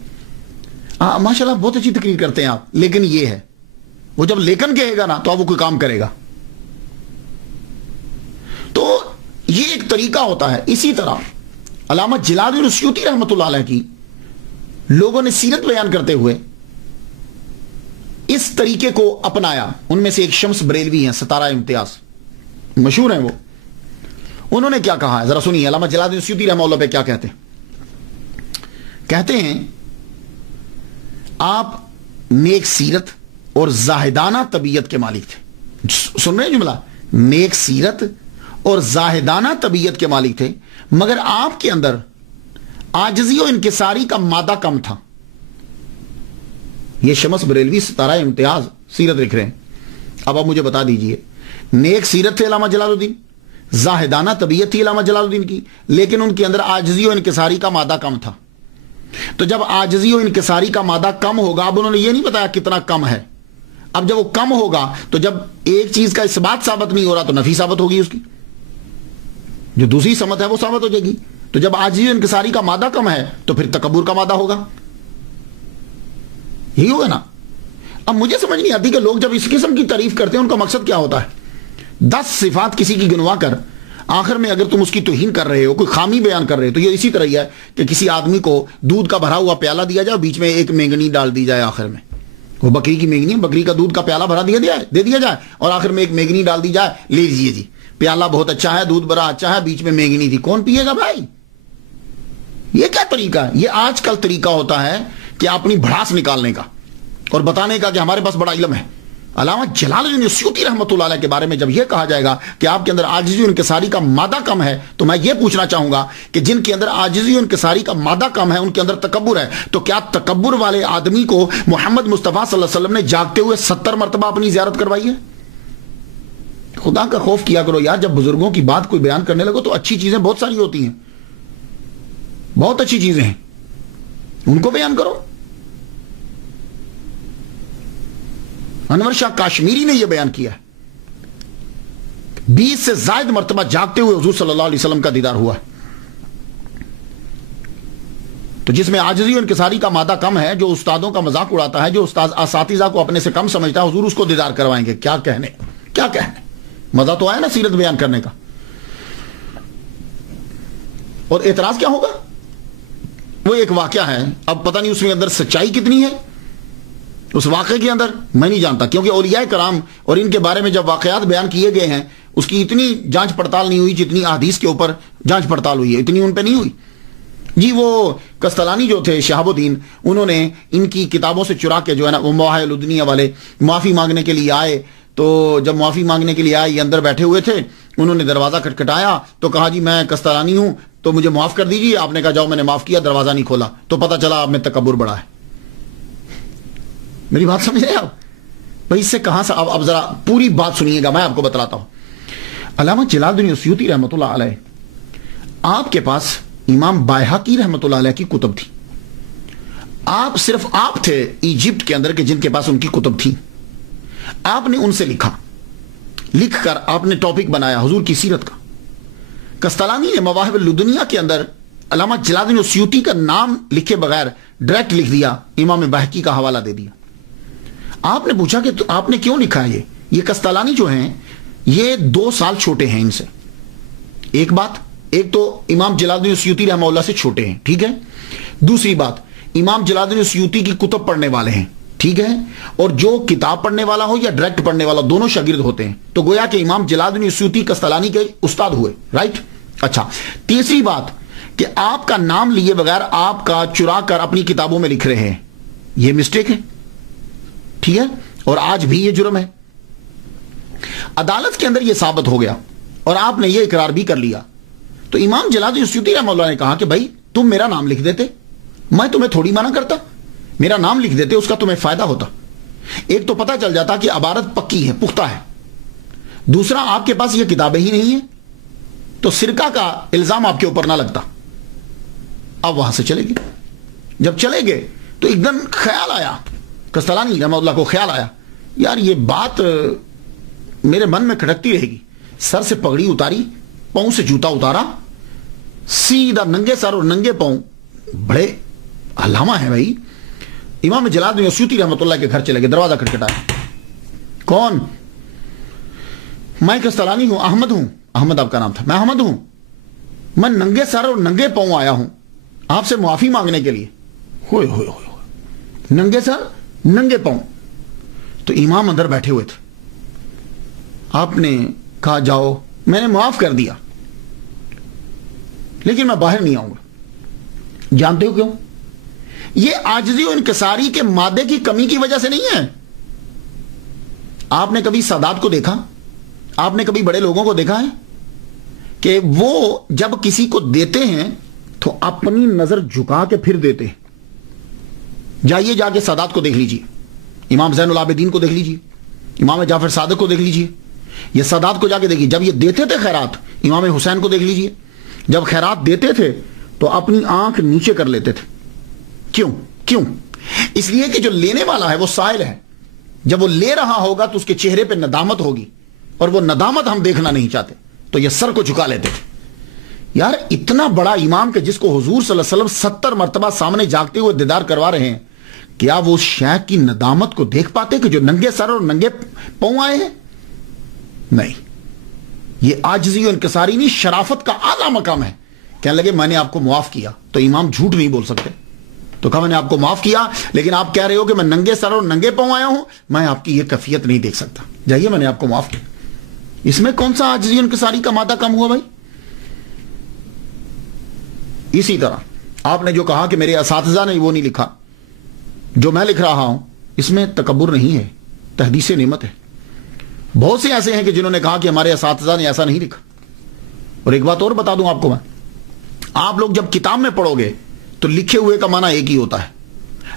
ماشاءاللہ بہت اچھی تقریر کرتے ہیں آپ, لیکن یہ ہے, وہ جب لیکن کہے گا نا تو وہ کوئی کام کرے گا. تو یہ ایک طریقہ ہوتا ہے. اسی طرح علامہ جلال الدین السیوطی رحمۃ اللہ علیہ کی لوگوں نے سیرت بیان کرتے ہوئے اس طریقے کو اپنایا. ان میں سے ایک شمس بریلوی ہیں, ستارہ امتیاز, مشہور ہیں وہ. انہوں نے کیا کہا ہے ذرا سنیے. علامہ جلال الدین السیوطی رحمۃ اللہ پہ کیا کہتے ہیں؟ کہتے ہیں آپ نیک سیرت اور زاہدانہ طبیعت کے مالک تھے. سن رہے ہیں جملہ؟ نیک سیرت اور زاہدانہ طبیعت کے مالک تھے, مگر آپ کے اندر عاجزی و انکساری کا مادہ کم تھا. یہ شمس بریلوی ستارہ امتیاز سیرت لکھ رہے ہیں. اب آپ مجھے بتا دیجئے, نیک سیرت تھے علامہ جلال الدین, زاہدانہ طبیعت تھی علامہ جلال الدین کی, لیکن ان کے اندر عاجزی و انکساری کا مادہ کم تھا. تو جب عاجزی و انکساری کا مادہ کم ہوگا, اب انہوں نے یہ نہیں بتایا کتنا کم ہے, اب جب وہ کم ہوگا تو جب ایک چیز کا اثبات ثابت نہیں ہو رہا تو نفی ثابت ہوگی, اس کی جو دوسری سمت ہے وہ ثابت ہو جائے گی. تو جب عاجزی و انکساری کا مادہ کم ہے تو پھر تکبر کا مادہ ہوگا, یہی ہوگا نا. اب مجھے سمجھ نہیں آتی کہ لوگ جب اس قسم کی تعریف کرتے ہیں ان کا مقصد کیا ہوتا ہے. 10 صفات کسی کی گنوا کر آخر میں اگر تم اس کی توہین کر رہے ہو, کوئی خامی بیان کر رہے ہو, تو یہ اسی طرح ہی ہے کہ کسی آدمی کو دودھ کا بھرا ہوا پیالہ دیا جائے, بیچ میں ایک مینگنی ڈال دی جائے, آخر میں وہ بکری کی مینگنی, بکری کا دودھ کا پیالہ بھرا دے دیا جائے اور آخر میں ایک مینگنی ڈال دی جائے, لے لیجیے جی پیالہ بہت اچھا ہے, دودھ بڑا اچھا ہے, بیچ میں مینگنی تھی, کون پیے گا بھائی؟ یہ کیا طریقہ ہے؟ یہ آج کل طریقہ ہوتا ہے کہ اپنی بھڑاس نکالنے کا اور بتانے کا کہ ہمارے پاس بڑا علم ہے. علامہ جلال الدین السیوطی رحمۃ اللہ علیہ کے بارے میں جب یہ کہا جائے گا کہ آپ کے اندر عاجزی و انکساری کا مادہ کم ہے, تو میں یہ پوچھنا چاہوں گا کہ جن کے اندر عاجزی و انکساری کا مادہ کم ہے ان کے اندر تکبر ہے, تو کیا تکبر والے آدمی کو محمد مصطفیٰ صلی اللہ علیہ وسلم نے جاگتے ہوئے 70 مرتبہ اپنی زیارت کروائی ہے؟ خدا کا خوف کیا کرو یار. جب بزرگوں کی بات کوئی بیان کرنے لگو تو اچھی چیزیں بہت ساری ہوتی ہیں, بہت اچھی چیزیں ہیں, ان کو بیان کرو. انور شاہ کاشمیری نے یہ بیان کیا ہے, 20 سے زائد مرتبہ جاگتے ہوئے حضور صلی اللہ علیہ وسلم کا دیدار ہوا ہے. تو جس میں عاجزی و انکساری کا مادہ کم ہے, جو استادوں کا مذاق اڑاتا ہے, جو اساتذہ کو اپنے سے کم سمجھتا ہے, حضور اس کو دیدار کروائیں گے. کیا کہنے, مزہ تو آیا نا سیرت بیان کرنے کا. اور اعتراض کیا ہوگا؟ وہ ایک واقعہ ہے, اب پتہ نہیں اس میں اندر سچائی کتنی ہے اس واقعے کے اندر, میں نہیں جانتا, کیونکہ اولیاء کرام اور ان کے بارے میں جب واقعات بیان کیے گئے ہیں اس کی اتنی جانچ پڑتال نہیں ہوئی جتنی احادیث کے اوپر جانچ پڑتال ہوئی ہے, اتنی ان پہ نہیں ہوئی. جی وہ کستلانی جو تھے شہاب الدین, انہوں نے ان کی کتابوں سے چرا کے جو ہے نا وہ مواہب الدنیا والے معافی مانگنے کے لیے آئے. تو جب معافی مانگنے کے لیے آئے, یہ اندر بیٹھے ہوئے تھے, انہوں نے دروازہ کھٹکھٹایا تو کہا جی میں کستلانی ہوں تو مجھے معاف کر دیجیے. آپ نے کہا جاؤ, میں نے معاف کیا, دروازہ نہیں کھولا, تو پتہ چلا آپ میں تکبر بڑا ہے. میری بات سمجھ رہے آپ بھائی؟ اس سے کہاں سے, اب ذرا پوری بات سنیے گا, میں آپ کو بتلاتا ہوں. علامہ جلال الدین السیوطی رحمۃ اللہ علیہ, آپ کے پاس امام بائہقی رحمۃ اللہ علیہ کی کتب تھی. صرف آپ تھے ایجپٹ کے اندر کہ جن کے پاس ان کی کتب تھی. آپ نے ان سے لکھ کر آپ نے ٹاپک بنایا حضور کی سیرت کا. کستلانی نے مواہب الدنیا کے اندر علامہ جلال الدین السیوطی کا نام لکھے بغیر ڈائریکٹ لکھ دیا, امام بائہقی کا حوالہ دے دیا. آپ نے پوچھا کہ آپ نے کیوں لکھا ہے یہ کستلانی جو ہیں یہ 2 سال چھوٹے ہیں ان سے. ایک بات، ایک تو امام جلال الدین السیوطی رحمہ اللہ سے چھوٹے ہیں، ٹھیک ہے. دوسری بات، امام جلال الدین السیوطی کی کتب پڑھنے والے ہیں، ٹھیک ہے. اور جو کتاب پڑھنے والا ہو یا ڈائریکٹ پڑھنے والا، دونوں شاگرد ہوتے ہیں. تو گویا کہ امام جلال الدین السیوطی قسطلانی کے استاد ہوئے، رائٹ. اچھا، تیسری بات کہ آپ کا نام لیے بغیر آپ کا چرا کر اپنی کتابوں میں لکھ رہے ہیں، یہ مسٹیک ہے، ٹھیک ہے. اور آج بھی یہ جرم ہے. عدالت کے اندر یہ ثابت ہو گیا اور آپ نے یہ اقرار بھی کر لیا. تو امام جلال الدین السیوطی رحمہ اللہ نے کہا کہ بھائی تم میرا نام لکھ دیتے، میں تمہیں تھوڑی منع کرتا، میرا نام لکھ دیتے، اس کا تمہیں فائدہ ہوتا. ایک تو پتہ چل جاتا کہ عبارت پکی ہے، پختہ ہے. دوسرا، آپ کے پاس یہ کتابیں ہی نہیں ہیں تو سرقہ کا الزام آپ کے اوپر نہ لگتا. اب وہاں سے چلے گئے. جب چلے گئے تو ایک دم خیال آیا، قسطلانی رحمہ اللہ کو خیال آیا، یار یہ بات میرے من میں کھٹکتی رہے گی. سر سے پگڑی اتاری، پاؤں سے جوتا اتارا، سیدھا ننگے سر اور ننگے پاؤں، بڑے علامہ ہیں بھائی. امام جلال الدین السیوطی رحمۃ اللہ کے گھر چلے گئے. دروازہ کھٹکھٹایا. کون؟ میں قسطلانی ہوں، احمد ہوں. احمد آپ کا نام تھا. میں احمد ہوں، میں ننگے سر اور ننگے پاؤں آیا ہوں آپ سے معافی مانگنے کے لیے. ہوئے ہوئے ہوئے، ننگے سر ننگے پاؤں. تو امام اندر بیٹھے ہوئے تھے. آپ نے کہا جاؤ، میں نے معاف کر دیا لیکن میں باہر نہیں آؤں گا. جانتے ہو کیوں؟ یہ عاجزی و انکساری کے مادے کی کمی کی وجہ سے نہیں ہے. آپ نے کبھی سادات کو دیکھا؟ آپ نے کبھی بڑے لوگوں کو دیکھا ہے کہ وہ جب کسی کو دیتے ہیں تو اپنی نظر جھکا کے پھر دیتے ہیں؟ جائیے جا کے سادات کو دیکھ لیجئے، امام زین العابدین کو دیکھ لیجئے، امام جعفر صادق کو دیکھ لیجئے. یہ سادات کو جا کے دیکھیے، جب یہ دیتے تھے خیرات، امام حسین کو دیکھ لیجئے، جب خیرات دیتے تھے تو اپنی آنکھ نیچے کر لیتے تھے. کیوں؟ اس لیے کہ جو لینے والا ہے وہ سائل ہے. جب وہ لے رہا ہوگا تو اس کے چہرے پہ ندامت ہوگی، اور وہ ندامت ہم دیکھنا نہیں چاہتے، تو یہ سر کو جھکا لیتے تھے. یار اتنا بڑا امام کہ جس کو حضور صلی اللہ علیہ وسلم 70 مرتبہ سامنے جاگتے ہوئے دیدار کروا رہے ہیں، کیا وہ شیخ کی ندامت کو دیکھ پاتے کہ جو ننگے سر اور ننگے پاؤں آئے ہیں؟ نہیں. یہ عاجزی و انکساری نہیں، شرافت کا اعلیٰ مقام ہے. کہنے لگے میں نے آپ کو معاف کیا. تو امام جھوٹ نہیں بول سکتے. تو کہا میں نے آپ کو معاف کیا، لیکن آپ کہہ رہے ہو کہ میں ننگے سر اور ننگے پاؤں آیا ہوں، میں آپ کی یہ کیفیت نہیں دیکھ سکتا. جائیے، میں نے آپ کو معاف کیا. اس میں کون سا عاجزی و انکساری کا مادہ کم ہوا بھائی؟ اسی طرح آپ نے جو کہا کہ میرے اساتذہ نے وہ نہیں لکھا جو میں لکھ رہا ہوں، اس میں تکبر نہیں ہے، تحدیث نعمت ہے. بہت سے ایسے ہیں کہ جنہوں نے کہا کہ ہمارے اساتذہ نے ایسا نہیں لکھا. اور ایک بات اور بتا دوں آپ کو، میں آپ لوگ جب کتاب میں پڑھو گے تو لکھے ہوئے کا معنی ایک ہی ہوتا ہے،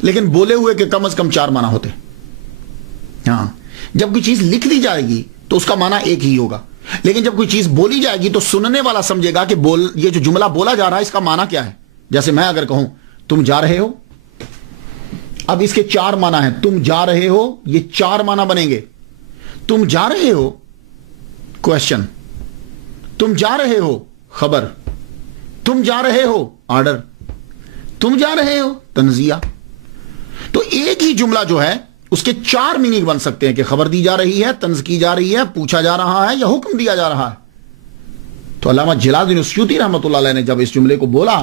لیکن بولے ہوئے کے کم از کم 4 معنی ہوتے ہیں. ہاں، جب کوئی چیز لکھ دی جائے گی تو اس کا معنی ایک ہی ہوگا، لیکن جب کوئی چیز بولی جائے گی تو سننے والا سمجھے گا کہ یہ جو جملہ بولا جا رہا ہے اس کا معنی کیا ہے. جیسے میں اگر کہوں تم جا رہے ہو، اب اس کے 4 معنی ہیں. تم جا رہے ہو، یہ 4 معنی بنیں گے. تم جا رہے ہو، کوشچن. تم جا رہے ہو، خبر. تم جا رہے ہو، آرڈر. تم جا رہے ہو، تنزیہ. تو ایک ہی جملہ جو ہے اس کے 4 میننگ بن سکتے ہیں کہ خبر دی جا رہی ہے، طنز کی جا رہی ہے، پوچھا جا رہا ہے یا حکم دیا جا رہا ہے. تو علامہ جلال الدین السیوطی رحمۃ اللہ علیہ نے جب اس جملے کو بولا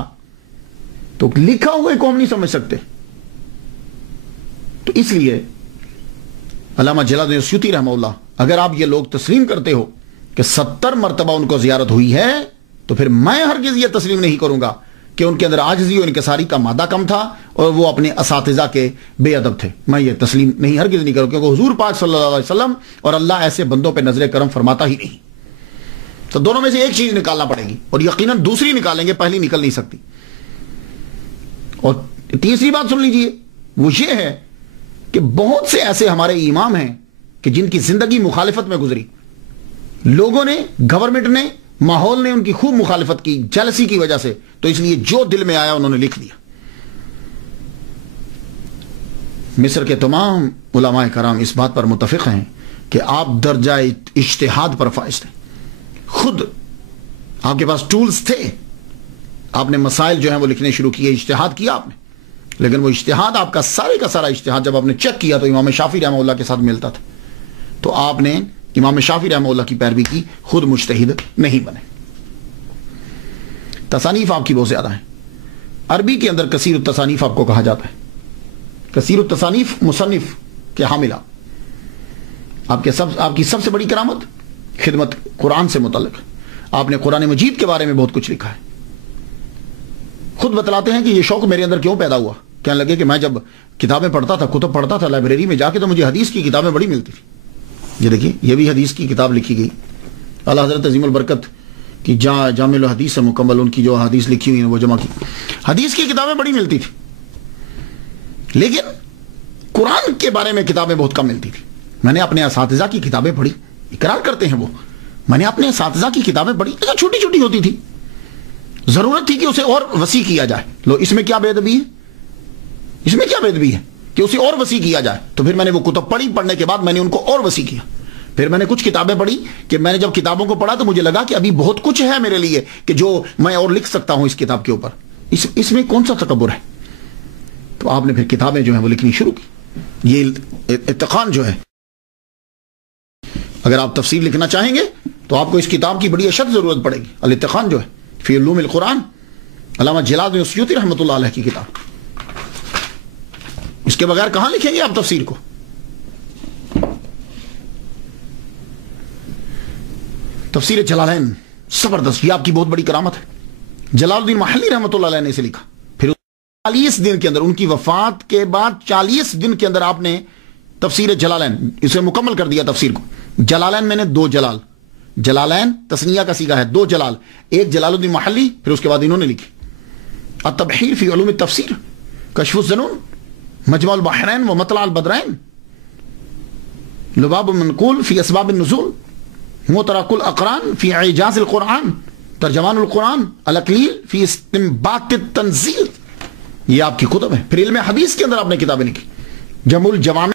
تو لکھا ہوئے کو ہم نہیں سمجھ سکتے. تو اس لیے علامہ جلال الدین السیوطی رحمہ اللہ، اگر آپ یہ لوگ تسلیم کرتے ہو کہ 70 مرتبہ ان کو زیارت ہوئی ہے، تو پھر میں ہرگز یہ تسلیم نہیں کروں گا کہ ان کے اندر عاجزی و انکساری کا مادہ کم تھا اور وہ اپنے اساتذہ کے بے ادب تھے. میں یہ تسلیم نہیں، ہرگز نہیں کروں، کیونکہ حضور پاک صلی اللہ علیہ وسلم اور اللہ ایسے بندوں پہ نظر کرم فرماتا ہی نہیں. تو دونوں میں سے ایک چیز نکالنا پڑے گی، اور یقیناً دوسری نکالیں گے، پہلی نکل نہیں سکتی. اور تیسری بات سن لیجئے، وہ یہ ہے کہ بہت سے ایسے ہمارے امام ہیں کہ جن کی زندگی مخالفت میں گزری. لوگوں نے، گورنمنٹ نے، ماحول نے ان کی خوب مخالفت کی جلسی کی وجہ سے، تو اس لیے جو دل میں آیا انہوں نے لکھ دیا. مصر کے تمام علماء کرام اس بات پر متفق ہیں کہ آپ درجہ اجتہاد پر فائز تھے. خود آپ کے پاس ٹولز تھے، آپ نے مسائل جو ہیں وہ لکھنے شروع کیے، اجتہاد کیا آپ نے. لیکن وہ اجتہاد آپ کا سارے کا سارا اجتہاد جب آپ نے چیک کیا تو امام شافعی رحمہ اللہ کے ساتھ ملتا تھا. تو آپ نے امام شافعی رحمہ اللہ کی پیروی کی، خود مجتہد نہیں بنے. تصانیف آپ کی بہت زیادہ ہیں. عربی کے اندر کثیر التصانیف آپ کو کہا جاتا ہے. کثیر التصانیف مصنف کے حاملہ. آپ کی سب سے بڑی کرامت خدمت قرآن سے متعلق. آپ نے قرآن مجید کے بارے میں بہت کچھ لکھا ہے. خود بتلاتے ہیں کہ یہ شوق میرے اندر کیوں پیدا ہوا. کہنے لگے کہ میں جب کتابیں پڑھتا تھا, کتب پڑھتا تھا لائبریری میں جا کے, تو مجھے حدیث کی کتابیں بڑی ملتی تھی. یہ دیکھیے, یہ بھی حدیث کی کتاب لکھی گئی. اعلیٰ حضرت عظیم البرکت کی جامع الحدیث سے مکمل ان کی جو حدیث لکھی ہوئی ہیں وہ جمع کی. حدیث کی کتابیں بڑی ملتی تھی, لیکن قرآن کے بارے میں کتابیں بہت کم ملتی تھی. میں نے اپنے اساتذہ کی کتابیں پڑھی, اقرار کرتے ہیں وہ, میں نے اپنے اساتذہ کی کتابیں پڑھی, چھوٹی چھوٹی ہوتی تھی. ضرورت تھی کہ اسے اور وسیع کیا جائے. لو, اس میں کیا بے ادبی ہے, اس میں کیا بے ادبی ہے کہ اسے اور وسیع کیا جائے. تو پھر میں نے وہ کتب پڑھی, پڑھنے کے بعد میں نے ان کو اور وسیع کیا. پھر میں نے کچھ کتابیں پڑھی کہ میں نے جب کتابوں کو پڑھا تو مجھے لگا کہ ابھی بہت کچھ ہے میرے لیے کہ جو میں اور لکھ سکتا ہوں اس کتاب کے اوپر. اس میں کون سا تکبر ہے. تو آپ نے پھر کتابیں جو ہیں وہ لکھنی شروع کی. یہ اتقان جو ہے, اگر آپ تفسیر لکھنا چاہیں گے تو آپ کو اس کتاب کی بڑی اشد ضرورت پڑے گی. الاتقان جو ہے فی علوم القرآن, علامہ جلال الدین السیوطی رحمۃ اللہ علیہ کی کتاب. اس کے بغیر کہاں لکھیں گے آپ تفسیر کو. تفسیر جلالین زبردست, یہ آپ کی بہت بڑی کرامت ہے. جلال الدین محلی رحمۃ اللہ علیہ نے اسے لکھا. پھر 40 دن کے اندر, ان کی وفات کے بعد 40 دن کے اندر آپ نے تفسیر جلالین اسے مکمل کر دیا. تفسیر کو جلالین میں نے 2 جلال, جلالین تسنیہ کا صیغہ ہے, 2 جلال, ایک جلال الدین محلی, پھر اس کے بعد انہوں نے لکھی التبحیر فی علوم التفسیر, کشف الظنون, مجمع البحرین و مطلع البدرین, لباب المنقول فی اسباب النزول, مطرق الاقران فی اعجاز القرآن, ترجمان القرآن, الاقلیل فی استنباط التنزیل. یہ آپ کی کتب ہے. پھر علم حدیث کے اندر آپ نے کتابیں لکھی, جمع الجوامع,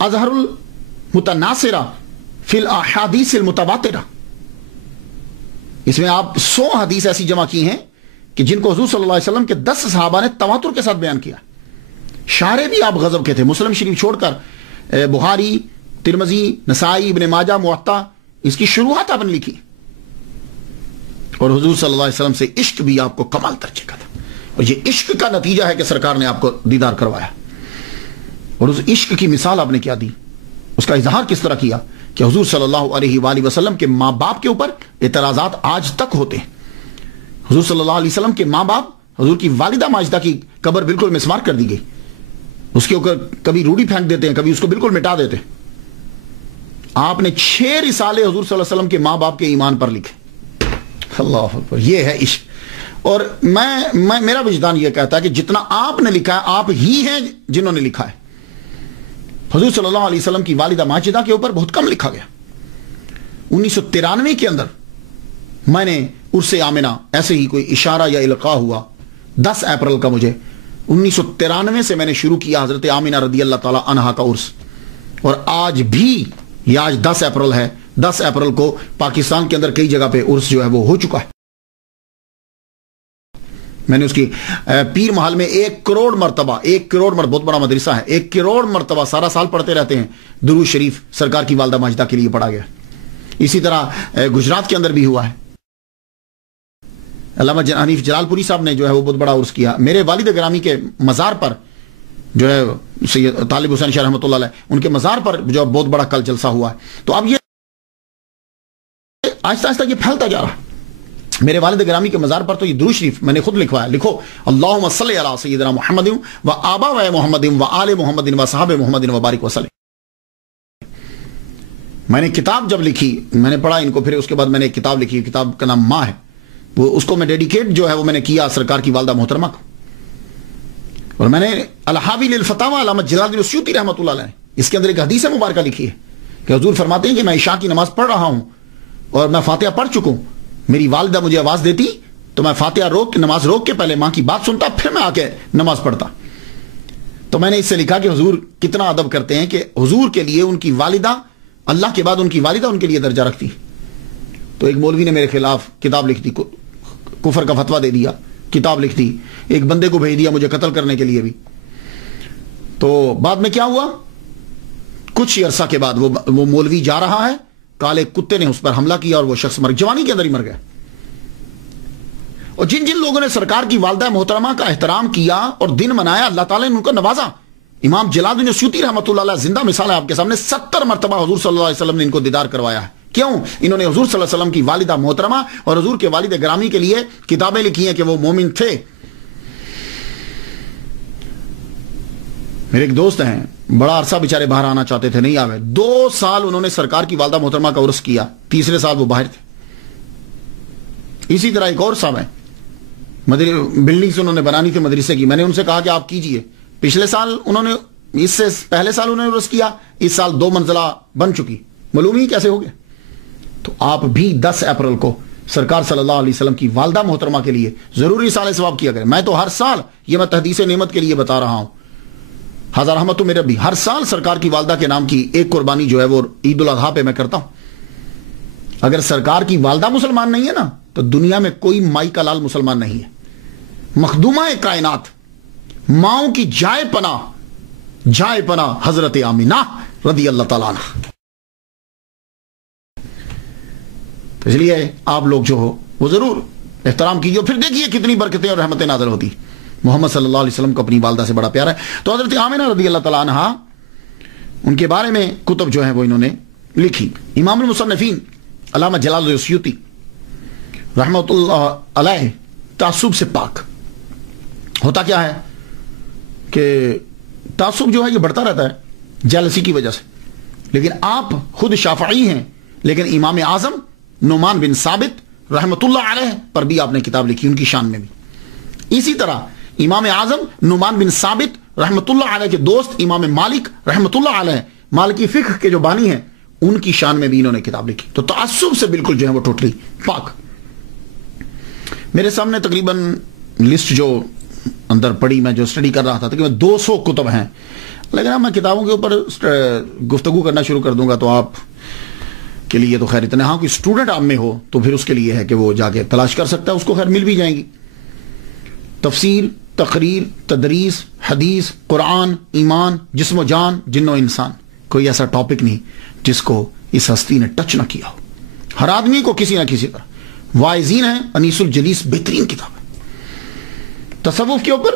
اظہر المتناصرہ فی الاحادیث المتواترہ. اس میں آپ 100 حدیث ایسی جمع کی ہیں کہ جن کو حضور صلی اللہ علیہ وسلم کے 10 صحابہ نے تواتر کے ساتھ بیان کیا. شارح بھی آپ غضب کے تھے. مسلم شریف چھوڑ کر بخاری, ترمذی, نسائی, ابن ماجہ, موطا, اس کی شروعات آپ نے لکھی. اور حضور صلی اللہ علیہ وسلم سے عشق بھی آپ کو کمال درجے کا تھا. اور یہ عشق کا نتیجہ ہے کہ سرکار نے آپ کو دیدار کروایا. اور اس عشق کی مثال آپ نے کیا دی, اس کا اظہار کس طرح کیا کہ حضور صلی اللہ علیہ وآلہ وسلم کے ماں باپ کے اوپر اعتراضات آج تک ہوتے ہیں. حضور صلی اللہ علیہ وسلم کے ماں باپ, حضور کی والدہ ماجدہ کی قبر بالکل مسمار کر دی گئی. اس کے اوپر کبھی روڑی پھینک دیتے ہیں, کبھی اس کو بالکل مٹا دیتے ہیں. آپ نے 6 رسالے حضور صلی اللہ علیہ وسلم کے ماں باپ کے ایمان پر لکھے. اللہ اکبر, یہ ہے عشق. اور میرا وجدان یہ کہتا ہے کہ جتنا آپ نے لکھا ہے آپ ہی ہیں جنہوں نے لکھا ہے. حضور صلی اللہ علیہ وسلم کی والدہ ماجدہ کے اوپر بہت کم لکھا گیا. 1993 کے اندر میں نے عرس آمنہ, ایسے ہی کوئی اشارہ یا القاء ہوا 10 اپریل کا, مجھے 1993 سے میں نے شروع کیا حضرت آمنہ رضی اللہ تعالی عنہا کا عرس. اور آج بھی, یہ آج 10 اپریل ہے, 10 اپریل کو پاکستان کے اندر کئی جگہ پہ عرس جو ہے وہ ہو چکا ہے. میں نے اس کی پیر محل میں 1 کروڑ مرتبہ, 1 کروڑ مرتبہ, بہت بڑا مدرسہ ہے, 1 کروڑ مرتبہ سارا سال پڑھتے رہتے ہیں درود شریف سرکار کی والدہ ماجدہ کے لیے پڑھا گیا. اسی طرح گجرات کے اندر بھی ہوا ہے. علامہ حنیف جلال پوری صاحب نے جو ہے وہ بہت بڑا عرس کیا. میرے والد گرامی کے مزار پر جو ہے سید طالب حسین شاہ رحمۃ اللہ علیہ, ان کے مزار پر جو بہت بڑا کل جلسہ ہوا ہے. تو اب یہ آہستہ آہستہ یہ پھیلتا جا رہا ہے. میرے والد گرامی کے مزار پر تو یہ درود شریف میں نے خود لکھوایا. لکھو اللہم صلی علی سیدنا محمد و آبا و محمد و آل محمد و صحاب محمد و بارک وسلم. میں نے کتاب جب لکھی, میں نے پڑھا ان کو, پھر اس کے بعد میں نے ایک کتاب لکھی, کتاب کا نام ماں ہے, وہ اس کو میں ڈیڈیکیٹ جو ہے وہ میں نے کیا سرکار کی والدہ محترمہ کو. اور میں نے الحاوی للفتاوی علامہ جلال الدین السیوطی رحمۃ اللہ علیہ, اس کے اندر ایک حدیث مبارکہ لکھی ہے کہ حضور فرماتے ہیں کہ میں عشاء کی نماز پڑھ رہا ہوں اور میں فاتحہ پڑھ چکوں, میری والدہ مجھے آواز دیتی تو میں فاتحہ روک کے, نماز روک کے پہلے ماں کی بات سنتا, پھر میں آ کے نماز پڑھتا. تو میں نے اس سے لکھا کہ حضور کتنا ادب کرتے ہیں کہ حضور کے لیے ان کی والدہ, اللہ کے بعد ان کی والدہ ان کے لیے درجہ رکھتی. تو ایک مولوی نے میرے خلاف کتاب لکھ دی, کفر کا فتویٰ دے دیا, کتاب لکھ دی, ایک بندے کو بھیج دیا مجھے قتل کرنے کے لیے بھی. تو بعد میں کیا ہوا, کچھ ہی عرصہ کے بعد وہ مولوی جا رہا ہے، کالے کتے نے اس پر حملہ کیا اور وہ شخص جوانی کے اندر ہی مر گیا۔ اور جن جن لوگوں نے سرکار کی والدہ محترمہ کا احترام کیا اور دن منایا، اللہ تعالیٰ نے ان کو نوازا۔ امام جلال الدین سیوطی رحمۃ اللہ علیہ زندہ مثال ہے آپ کے سامنے، 70 مرتبہ حضور صلی اللہ علیہ وسلم نے ان کو دیدار کروایا ہے۔ کیوں؟ انہوں نے حضور صلی اللہ علیہ وسلم کی والدہ محترمہ اور حضور کے والد گرامی کے لیے کتابیں لکھی ہیں کہ وہ مومن تھے۔ میرے ایک دوست ہیں، بڑا عرصہ بیچارے باہر آنا چاہتے تھے، نہیں آوے، 2 سال انہوں نے سرکار کی والدہ محترمہ کا عرس کیا، تیسرے سال وہ باہر تھے۔ اسی طرح ایک اور صاحب ہے، بلڈنگز انہوں نے بنانی تھی مدرسے کی، میں نے ان سے کہا کہ آپ کیجئے۔ پچھلے سال انہوں نے، اس سے پہلے سال انہوں نے عرس کیا، اس سال 2 منزلہ بن چکی، معلوم ہی کیسے ہو گیا۔ تو آپ بھی 10 اپریل کو سرکار صلی اللہ علیہ وسلم کی والدہ محترمہ کے لیے ضروری اصالہ ثواب کیا کریں۔ میں تو ہر سال، یہ میں تحدیث نعمت کے لیے بتا رہا ہوں، ہزار رحمت میرے بھی، ہر سال سرکار کی والدہ کے نام کی ایک قربانی جو ہے وہ عید الاضحیٰ پہ میں کرتا ہوں۔ اگر سرکار کی والدہ مسلمان نہیں ہے نا، تو دنیا میں کوئی مائی کا لال مسلمان نہیں ہے۔ مخدومہ کائنات، ماؤں کی جائے پناہ حضرت آمینہ رضی اللہ تعالیٰ عنہ۔ تو اس لیے آپ لوگ جو ہو وہ ضرور احترام کیجیے، پھر دیکھیے کتنی برکتیں اور رحمتیں نازل ہوتی۔ محمد صلی اللہ علیہ وسلم کو اپنی والدہ سے بڑا پیار ہے۔ تو حضرت آمینہ رضی اللہ تعالیٰ عنہ، ان کے بارے میں کتب جو ہیں وہ انہوں نے لکھی۔ امام المصنفین علامہ جلال الدین سیوطی رحمۃ اللہ علیہ تعصب سے پاک۔ ہوتا کیا ہے کہ تعصب جو ہے یہ بڑھتا رہتا ہے جیلسی کی وجہ سے، لیکن آپ خود شافعی ہیں، لیکن امام اعظم نعمان بن ثابت رحمۃ اللہ علیہ پر بھی آپ نے کتاب لکھی، ان کی شان میں بھی۔ اسی طرح امام اعظم نعمان بن ثابت رحمۃ اللہ علیہ کے دوست امام مالک رحمۃ اللہ علیہ، مالکی فقہ کے جو بانی ہیں، ان کی شان میں بھی انہوں نے کتاب لکھی۔ تو تعصب سے بالکل جو ہے وہ ٹوٹلی پاک۔ میرے سامنے تقریباً لسٹ جو اندر پڑی، میں جو اسٹڈی کر رہا تھا تقریباً 200 کتب ہیں، لیکن اب میں کتابوں کے اوپر گفتگو کرنا شروع کر دوں گا تو آپ کے لیے تو خیر اتنا، ہاں کوئی اسٹوڈنٹ آپ میں ہو تو پھر اس کے لیے ہے کہ وہ جا کے تلاش کر سکتا ہے، اس کو خیر مل بھی جائیں گی۔ تفسیر، تقریر، تدریس، حدیث، قرآن، ایمان، جسم و جان، جن و انسان، کوئی ایسا ٹاپک نہیں جس کو اس ہستی نے ٹچ نہ کیا ہو۔ ہر آدمی کو کسی نہ کسی طرح واعظین ہے۔ انیس الجلیس بہترین کتاب ہے۔ تصوف کے اوپر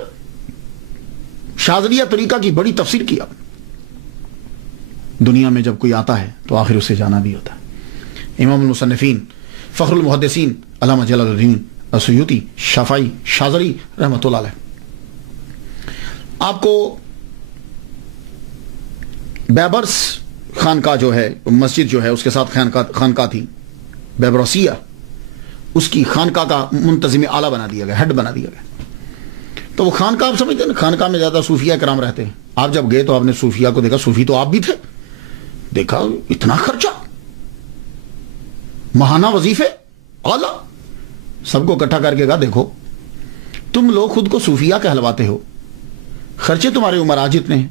شاذلیہ طریقہ کی بڑی تفسیر کیا۔ دنیا میں جب کوئی آتا ہے تو آخر اسے جانا بھی ہوتا ہے۔ امام المصنفین فخر المحدثین علامہ جلال الدین السیوطی شافعی شاذلی رحمۃ اللہ علیہ۔ آپ کو بیبرس خانقاہ جو ہے، مسجد جو ہے، اس کے ساتھ خانقاہ تھی بیبرسیہ، اس کی خانقاہ کا منتظم اعلیٰ بنا دیا گیا، ہیڈ بنا دیا گیا۔ تو وہ خانقاہ آپ سمجھتے ہیں نا، خانقاہ میں زیادہ صوفیہ کرام رہتے ہیں۔ آپ جب گئے تو آپ نے صوفیہ کو دیکھا، صوفی تو آپ بھی تھے، دیکھا اتنا خرچہ، ماہانہ وظیفے اعلیٰ، سب کو اکٹھا کر کے کہا دیکھو تم لوگ خود کو صوفیہ کہلواتے ہو، خرچے تمہارے عمراء جتنے ہیں۔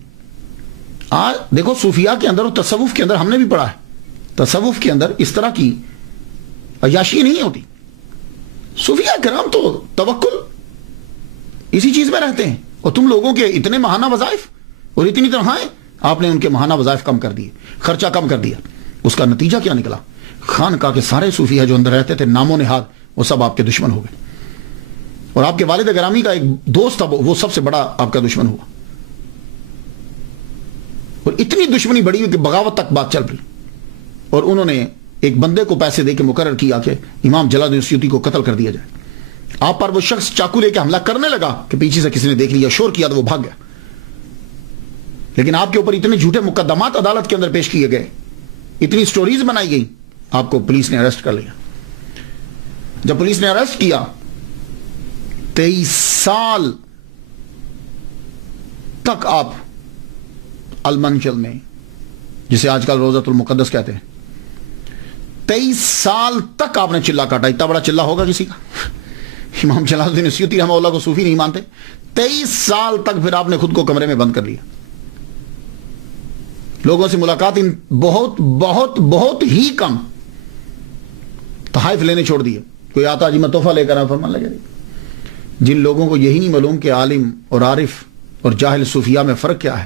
آج دیکھو صوفیہ کے اندر اور تصوف کے اندر ہم نے بھی پڑھا ہے، تصوف کے اندر اس طرح کی عیاشی نہیں ہوتی۔ صوفیہ کرام تو توکل اسی چیز میں رہتے ہیں، اور تم لوگوں کے اتنے ماہانہ وظائف اور اتنی تنخواہیں، آپ نے ان کے ماہانہ وظائف کم کر دیے، خرچہ کم کر دیا۔ اس کا نتیجہ کیا نکلا؟ خانقاہ کے سارے صوفیہ جو اندر رہتے تھے نام و نہاد وہ سب آپ کے دشمن ہو گئے، اور آپ کے والد گرامی کا ایک دوست تھا وہ سب سے بڑا آپ کا دشمن ہوا، اور اتنی دشمنی بڑی ہوئی کہ بغاوت تک بات چل رہی، اور انہوں نے ایک بندے کو پیسے دے کے مقرر کیا کہ امام جلال الدین سیوطی کو قتل کر دیا جائے۔ آپ پر وہ شخص چاقو لے کے حملہ کرنے لگا کہ پیچھے سے کسی نے دیکھ لیا، شور کیا تو وہ بھاگ گیا، لیکن آپ کے اوپر اتنے جھوٹے مقدمات عدالت کے اندر پیش کیے گئے، اتنی سٹوریز بنائی گئی، آپ کو پولیس نے اریسٹ کر لیا۔ جب پولیس نے اریسٹ کیا 23 سال تک آپ المنچل میں، جسے آج کل روزۃ المقدس کہتے ہیں، 23 سال تک آپ نے چلا کاٹا۔ اتنا بڑا چلا ہوگا کسی کا؟ امام جلال الدین سیوطی رحمہ اللہ کو صوفی نہیں مانتے؟ 23 سال تک پھر آپ نے خود کو کمرے میں بند کر لیا، لوگوں سے ملاقات بہت بہت بہت ہی کم، تحائف لینے چھوڑ دیے۔ کوئی آتا جی میں تحفہ لے کر فرمان لگے۔ جن لوگوں کو یہی نہیں معلوم کہ عالم اور عارف اور جاہل صوفیہ میں فرق کیا ہے،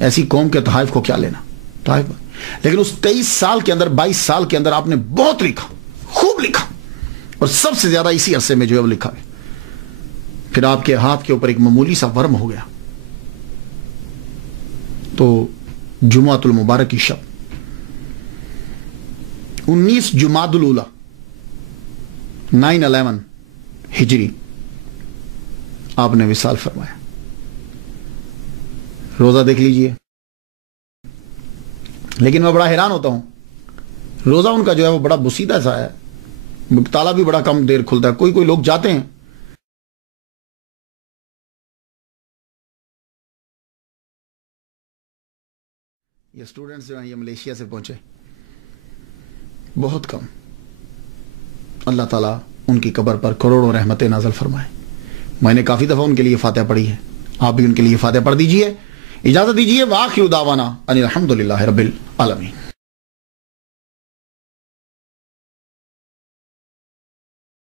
ایسی قوم کے تحائف کو کیا لینا؟ طائف میں. لیکن اس 23 سال کے اندر 22 سال کے اندر آپ نے بہت لکھا, خوب لکھا, اور سب سے زیادہ اسی عرصے میں جو ہے وہ لکھا ہے. پھر آپ کے ہاتھ کے اوپر ایک معمولی سا ورم ہو گیا. تو جمعۃ المبارک کی شب 19 جمادی الاولیٰ 9/11 ہجری آپ نے وصال فرمایا. روزہ دیکھ لیجئے. لیکن میں بڑا حیران ہوتا ہوں, روزہ ان کا جو ہے وہ بڑا بسیدہ سا ہے, تالا بھی بڑا کم دیر کھلتا ہے. کوئی لوگ جاتے ہیں, یہ اسٹوڈنٹس جو ہیں یہ ملیشیا سے پہنچے, بہت کم. اللہ تعالیٰ ان کی قبر پر کروڑوں رحمتیں نازل فرمائے. میں نے کافی دفعہ ان کے لیے فاتحہ پڑھی ہے, آپ بھی ان کے لیے فاتحہ پڑھ دیجئے. اجازت دیجئے. وآخر دعوانا ان الحمدللہ رب العالمین.